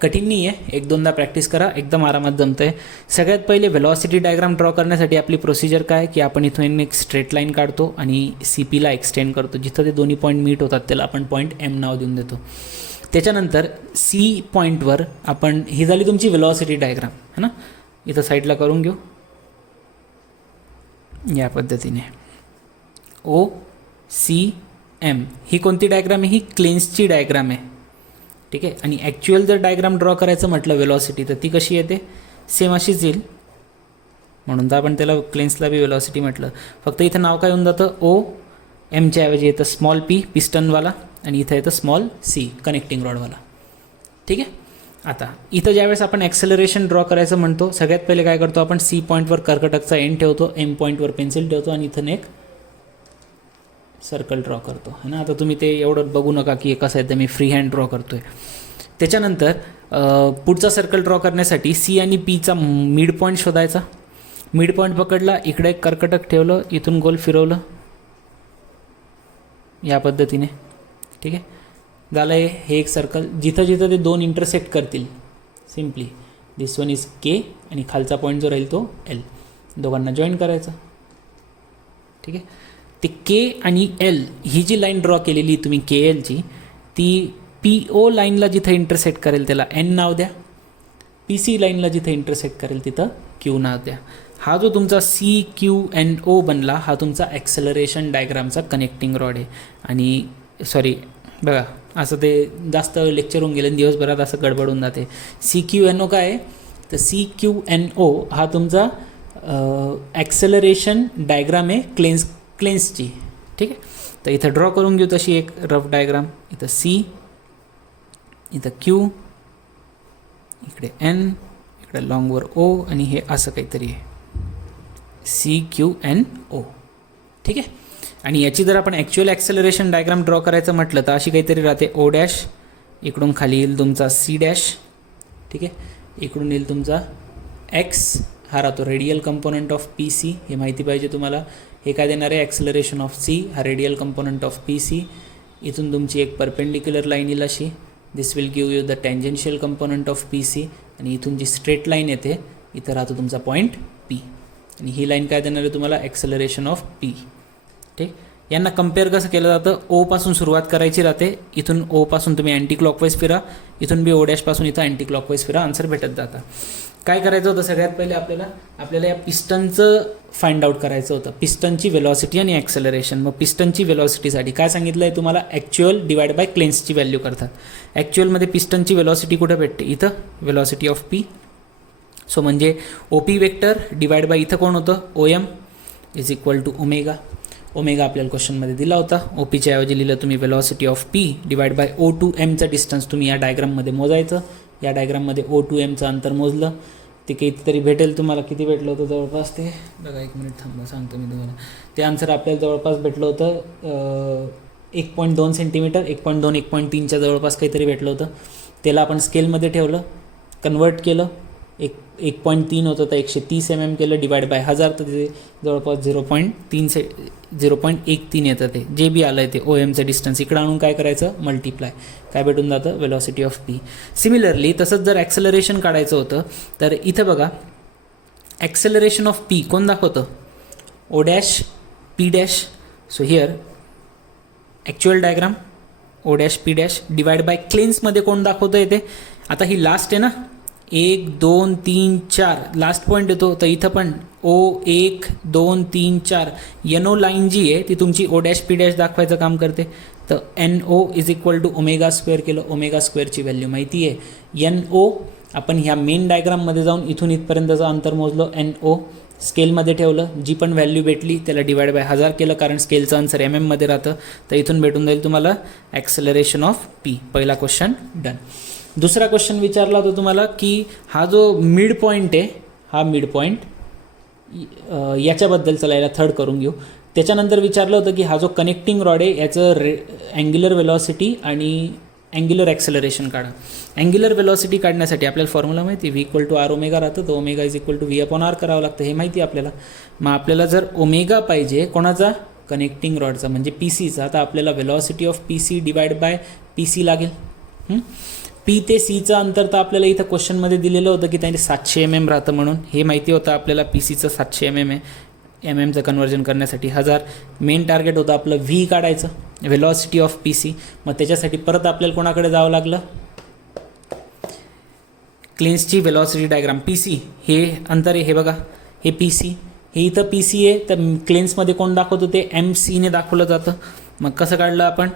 कठीण नाही आहे, एक दोनदा प्रॅक्टिस करा, एकदम आरामात जमतं आहे. सगळ्यात पहिले व्हेलॉसिटी डायग्राम ड्रॉ करण्यासाठी आपली प्रोसिजर काय की आपण इथून एक स्ट्रेट लाईन काढतो आणि CPला एक्सटेंड करतो. जिथं ते दोन्ही पॉईंट मीट होतात त्याला आपण पॉईंट M नाव देऊन देतो. त्याच्यानंतर C पॉईंटवर आपण, ही झाली तुमची व्हेलॉसिटी डायग्राम है ना, इथं साईडला करून घेऊ या पद्धतीने. OCM ही कोणती डायग्राम आहे, ही क्लेन्सची डायग्राम आहे. ठीक आहे. आणि ॲक्च्युअल जर डायग्राम ड्रॉ करायचं म्हटलं व्हेलॉसिटी तर ती कशी येते, सेम अशीच येईल. म्हणून तर आपण त्याला क्लेन्सला बी व्हेलॉसिटी म्हटलं. फक्त इथं नाव काय होऊन जातं, OMच्या ऐवजी येतं स्मॉल p पिस्टनवाला आणि इथं येतं स्मॉल c कनेक्टिंग रॉडवाला. ठीक आहे. आता इथं ज्यावेळेस आपण ॲक्सेलरेशन ड्रॉ करायचं म्हणतो, सगळ्यात पहिले काय करतो आपण, C पॉईंटवर कर्कटकचा एंड ठेवतो, M पॉईंटवर पेन्सिल ठेवतो आणि इथं एक सर्कल ड्रॉ करतो है ना. आता तुम्ही ते एवढं बघू नका की कसं आहे, तर मी फ्री हँड ड्रॉ करतो आहे. त्याच्यानंतर पुढचा सर्कल ड्रॉ करण्यासाठी C आणि Pचा मिड पॉईंट शोधायचा. मिड पॉईंट पकडला, इकडे एक कर्कटक ठेवलं, इथून गोल फिरवलं या पद्धतीने. ठीक आहे. झालं आहे हे एक सर्कल. जिथं जिथं ते दोन इंटरसेक्ट करतील, simply this one is K आणि खालचा पॉईंट जो राहील तो L, दोघांना जॉईन करायचं. ठीक आहे. ते K आणि L ही जी लाईन ड्रॉ केलेली तुम्ही KLची, ती PO लाईनला जिथं इंटरसेक्ट करेल त्याला N नाव द्या, PC लाईनला जिथं इंटरसेक्ट करेल तिथं Q नाव द्या. हा जो तुमचा CQNO बनला, हा तुमचा ॲक्सेलरेशन डायग्रामचा कनेक्टिंग रॉड आहे. आणि सॉरी बघा, असं ते जास्त लेक्चर होऊन गेलं, दिवसभरात असं गडबडून जाते. CQNO काय आहे, तर CQNO हा तुमचा ॲक्सेलरेशन डायग्राम आहे क्लेन्सची. ठीक आहे. तर इथं ड्रॉ करून घेऊ तशी एक रफ डायग्राम. इथं C, इथं Q, इकडे N, इकडे लॉंगवर O आणि हे असं काहीतरी आहे CQNO. ठीक आहे. आणि याची जर आपण ॲक्च्युअल ॲक्सेलरेशन डायग्राम ड्रॉ करायचं म्हटलं तर अशी काहीतरी राहते. O डॅश, इकडून खाली येईल तुमचा C डॅश. ठीक आहे. इकडून येईल तुमचा X, हा राहतो रेडियल कंपोनंट ऑफ PC, हे माहिती पाहिजे तुम्हाला. हे काय देणार आहे, ॲक्सेलरेशन ऑफ C, हा रेडियल कंपोनंट ऑफ PC. इथून तुमची एक परपेंडिक्युलर लाईन येईल अशी, this will give you the tangential component of PC. आणि इथून जी स्ट्रेट लाईन येते, इथं राहतो तुमचा पॉईंट P. आणि ही लाईन काय देणार आहे तुम्हाला, ॲक्सेलरेशन ऑफ P. ठीक. यांना कम्पेअर कसं केलं जातं, O पासून सुरुवात करायची राहते, इथून O पासून तुम्ही अँटी क्लॉकवाईज फिरा, इथून बी O डॅश पासून इथं अँटी क्लॉकवाईज फिरा, आन्सर भेटत जातं. काय करायचं होतं, सगळ्यात पहिले आपल्याला या पिस्टनचं फाइंड आउट करायचं होतं, पिस्टनची वेलॉसिटी आणि ॲक्सेलरेशन. मग पिस्टनची वेलॉसिटीसाठी काय सांगितलं आहे तुम्हाला, ॲक्च्युअल डिवाइड बाय क्लेन्सची व्हॅल्यू करतात. ॲक्च्युअलमध्ये पिस्टनची वेलॉसिटी कुठे भेटते, इथं वेलॉसिटी ऑफ P. सो म्हणजे OP वेक्टर डिवाइड बाय इथं कोण होतं, OM is equal to omega. Omega आपल्याला क्वेश्चनमध्ये दिला होता. OPच्या ऐवजी लिहिलं तुम्ही velocity of P divide by O to Mचं डिस्टन्स तुम्ही या डायग्राममध्ये मोजायचं. या डायग्राममध्ये O टू Mचं अंतर मोजलं, ते कितीतरी भेटेल तुम्हाला. किती भेटलं होतं जवळपास, ते बघा, एक मिनिट थांबा सांगतो मी तुम्हाला. ते आन्सर आपल्याला जवळपास भेटलं होतं 1.2 सेंटीमीटर, 1.2 1.3च्या जवळपास काहीतरी भेटलं होतं. त्याला आपण स्केलमध्ये ठेवलं, कन्वर्ट केलं, 1.3 होतं तर 130 mm केलं, डिवाइड बाय 1000 तर ते जवळपास 0.13 येतं. ते जे बी आलं आहे ते OMचं डिस्टन्स इकडं आणून काय करायचं, मल्टिप्लाय, काय भेटून जातं, वेलॉसिटी ऑफ P. सिमिलरली तसंच जर ॲक्सेलरेशन काढायचं होतं तर इथं बघा, ॲक्सेलरेशन ऑफ P कोण दाखवतं, O dash P dash. So here actual diagram O dash P dash divide by क्लेन्समध्ये कोण दाखवतं येते. आता ही लास्ट आहे ना, 1 2 3 4 लास्ट पॉईंट येतो, तर इथं पण O 1 2 3 4 NO लाईन जी आहे ती तुमची O डॅश P डॅश दाखवायचं काम करते. तर NO is equal to omega square केलं. ओमेगा स्क्वेअरची व्हॅल्यू माहिती आहे, NO. आपण ह्या मेन डायग्राममध्ये जाऊन इथून इथपर्यंतचं अंतर मोजलं, NO स्केलमध्ये ठेवलं, जी पण व्हॅल्यू भेटली त्याला डिवाइड बाय 1000 केलं, कारण स्केलचं आन्सर MM मध्ये राहतं. तर इथून भेटून जाईल तुम्हाला ॲक्सेलरेशन ऑफ P. पहिला क्वेश्चन डन. दुसरा क्वेश्चन विचारला होता तुम्हाला की हा जो मिड पॉईंट आहे, हा मिड पॉईंट याच्याबद्दल चला याला थर्ड करून घेऊ. त्याच्यानंतर विचारलं होतं की हा जो कनेक्टिंग रॉड आहे याचं अँग्युलर वेलॉसिटी आणि अँग्युलर ॲक्सेलरेशन काढा. अँग्युलर वेलॉसिटी काढण्यासाठी आपल्याला फॉर्म्युला माहिती, V equal to R omega राहतं, तर omega is equal to V/R करावं लागतं, हे माहिती आपल्याला. मग आपल्याला जर ओमेगा पाहिजे कोणाचा, कनेक्टिंग रॉडचा म्हणजे PCचा, तर आपल्याला velocity of PC divide by PC लागेल. पी ते सीचं अंतर तर आपल्याला इथं क्वेश्चनमध्ये दिलेलं होतं की त्यांनी 700 mm राहतं म्हणून, हे माहिती होतं आपल्याला. पी सीचं 700 mm आहे, एमचं कन्वर्जन करण्यासाठी 1000. मेन टार्गेट होतं आपलं व्ही काढायचं, व्हेलॉसिटी ऑफ पी सी. मग त्याच्यासाठी परत आपल्याला कोणाकडे जावं लागलं, क्लेन्सची व्हेलॉसिटी डायग्राम. पी सी हे अंतर आहे, हे बघा, हे पी सी, हे इथं पी सी आहे, तर क्लेन्समध्ये कोण दाखवतो ते एम सीने दाखवलं जातं. मग कसं काढलं आपण,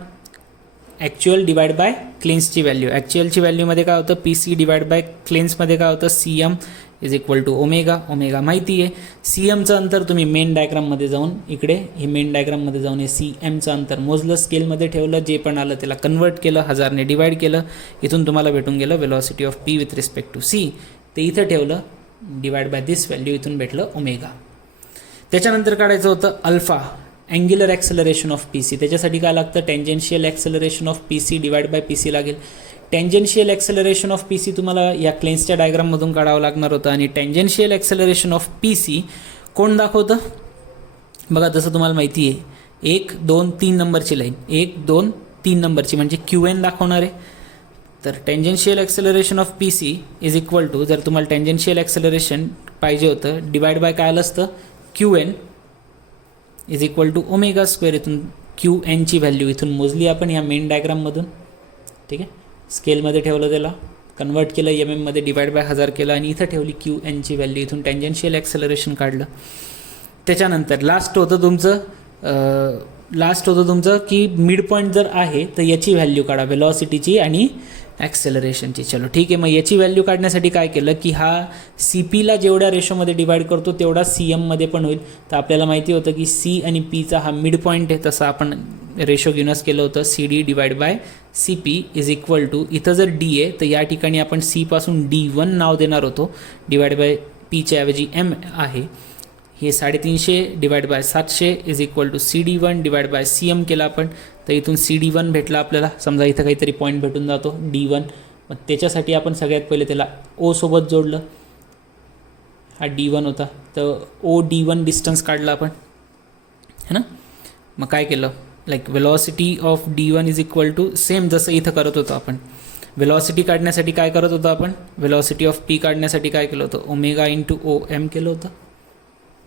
ॲक्च्युअल डिवाइड बाय क्लेन्सची व्हॅल्यू. ॲक्च्युअलची व्हॅल्यूमध्ये काय होतं, पी सी डिवाइड बाय क्लेन्समध्ये काय होतं, C M is equal to omega. Omega माहिती आहे. सी एमचं अंतर तुम्ही मेन डायग्राममध्ये जाऊन, इकडे हे मेन डायग्राममध्ये जाऊन हे सी एमचं अंतर मोजलं, स्केलमध्ये ठेवलं, जे पण आलं त्याला कन्वर्ट केलं, 1000ने डिवाइड केलं, इथून तुम्हाला भेटून गेलं velocity of P with respect to C. ते इथं ठेवलं, डिवाइड बाय दिस व्हॅल्यू, इथून भेटलं ओमेगा. त्याच्यानंतर काढायचं होतं alpha, angular acceleration of P C. त्याच्यासाठी काय लागतं, tangential acceleration of P C divide by P C लागेल. Tangential acceleration of P C तुम्हाला या क्लेन्सच्या डायग्राममधून काढावं लागणार होतं. आणि tangential acceleration of P C कोण दाखवतं, बघा जसं तुम्हाला माहिती आहे, 1 2 3 नंबरची लाईन, 1 2 3 नंबरची म्हणजे क्यू एन दाखवणार आहे. तर tangential acceleration of P C is equal to, जर तुम्हाला टेंजेन्शियल ॲक्सेलरेशन पाहिजे होतं, डिवाइड बाय काय आलं असतं, Q N is equal to omega square. इथून क्यू एनची व्हॅल्यू इथून मोजली आपण या मेन डायग्राममधून, ठीक आहे. स्केलमध्ये ठेवलं, त्याला कन्वर्ट केलं, एम एममध्ये डिवाइड बाय 1000 केलं, आणि इथं ठेवली क्यू एनची व्हॅल्यू. इथून टेंजेन्शियल ॲक्सेलरेशन काढलं. त्याच्यानंतर लास्ट होतं तुमचं की मिड पॉईंट जर आहे तर याची व्हॅल्यू काढा, व्हेलॉसिटीची आणि ॲक्सेलरेशनची. चलो ठीक आहे. मग याची व्हॅल्यू काढण्यासाठी काय केलं की हा सी पीला जेवढ्या रेशोमध्ये डिवाइड करतो तेवढा सी एममध्ये पण होईल. तर आपल्याला माहिती होतं की सी आणि पीचा हा मिड पॉईंट आहे, तसं आपण रेशो घेऊनच केलं होतं, C D divide by C P is equal to, इथं जर डी आहे तर या ठिकाणी आपण सीपासून D1 नाव देणार होतो, डिवाइड बाय पीच्या ऐवजी एम आहे. हे 350 divide by 700 is equal to CD1 divide by CM केला आपण, तर इथून CD1 भेटला आपल्याला. समजा इथं काहीतरी पॉईंट भेटून जातो D1. मग त्याच्यासाठी आपण सगळ्यात पहिले त्याला O सोबत जोडलं, हा D1 होता, तर OD1 डिस्टन्स काढला आपण, है ना. मग काय केलं, like velocity of D1 is equal to, same जसं इथं करत होतो आपण, व्हेलॉसिटी काढण्यासाठी काय करत होतो आपण, व्हेलॉसिटी ऑफ P काढण्यासाठी काय केलं होतं, ओमेगा इंटू OM केलं होतं.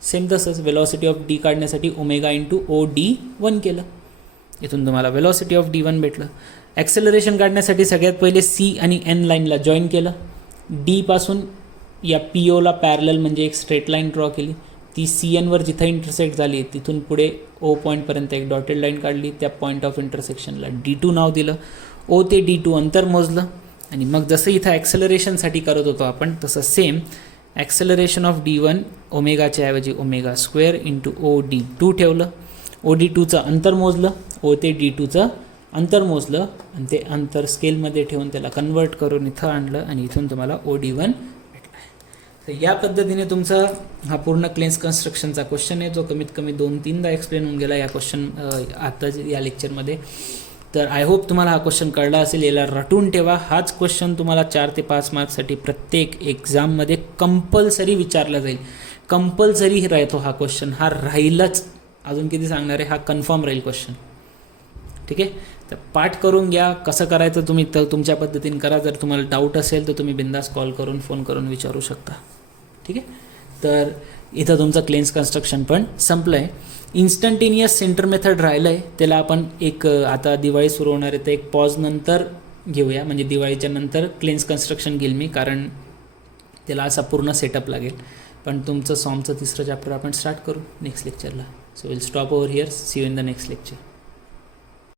सेम तसंच व्हेलॉसिटी ऑफ डी काढण्यासाठी ओमेगा इंटू OD1 केलं. इथून तुम्हाला व्हेलॉसिटी ऑफ D1 भेटलं. ॲक्सेलरेशन काढण्यासाठी सगळ्यात पहिले सी आणि एन लाईनला जॉईन केलं, डीपासून या POला पॅरलल म्हणजे एक स्ट्रेट लाईन ड्रॉ केली, ती CNवर जिथं इंटरसेक्ट झाली तिथून पुढे O पॉईंटपर्यंत एक डॉटेड लाईन काढली, त्या पॉईंट ऑफ इंटरसेक्शनला D2 नाव दिलं, O ते D2 अंतर मोजलं. आणि मग जसं इथं ॲक्सेलरेशनसाठी करत होतो आपण तसं सेम ॲक्सेलरेशन ऑफ D1 ओमेगाच्या ऐवजी ओमेगा स्क्वेअर इंटू OD2 ठेवलं, OD2चं अंतर मोजलं, O ते D2चं अंतर मोजलं, आणि ते अंतर स्केलमध्ये ठेवून त्याला कन्वर्ट करून इथं आणलं, आणि इथून तुम्हाला OD1 भेटला आहे. तर या पद्धतीने तुमचा हा पूर्ण क्लेन्स कन्स्ट्रक्शनचा क्वेश्चन आहे, जो कमीत कमी 2-3दा एक्सप्लेन होऊन गेला या क्वेश्चन आता या लेक्चरमध्ये. तर आय होप तुम्हाला हा क्वेश्चन कळला असेल. याला रटून ठेवा. हाच क्वेश्चन तुम्हाला 4 ते 5 मार्क्ससाठी प्रत्येक एक्झाममध्ये कंपल्सरी विचारला जाईल. कंपल्सरी राहतो हा क्वेश्चन, हा राहीलच. अजून किती सांगणार आहे, हा कन्फर्म राहील क्वेश्चन, ठीक आहे. तर पाठ करून घ्या. कसं करायचं तुम्ही तर तुमच्या पद्धतीने करा. जर तुम्हाला डाऊट असेल तर तुम्ही बिंदास कॉल करून फोन करून विचारू शकता, ठीक आहे. तर इथं तुमचं क्लेन्स कन्स्ट्रक्शन पण संपलं आहे. इन्स्टंटेनियस सेंटर मेथड राहिलं आहे, त्याला आपण एक आता दिवाळी सुरू होणार आहे तर एक पॉज नंतर घेऊया, म्हणजे दिवाळीच्या नंतर क्लेन्स कन्स्ट्रक्शन घेईल मी, कारण त्याला असा पूर्ण सेटअप लागेल. पण तुमचं सॉमचं 3रं चॅप्टर आपण स्टार्ट करू नेक्स्ट लेक्चरला. So will stop over here. See you in the next lecture.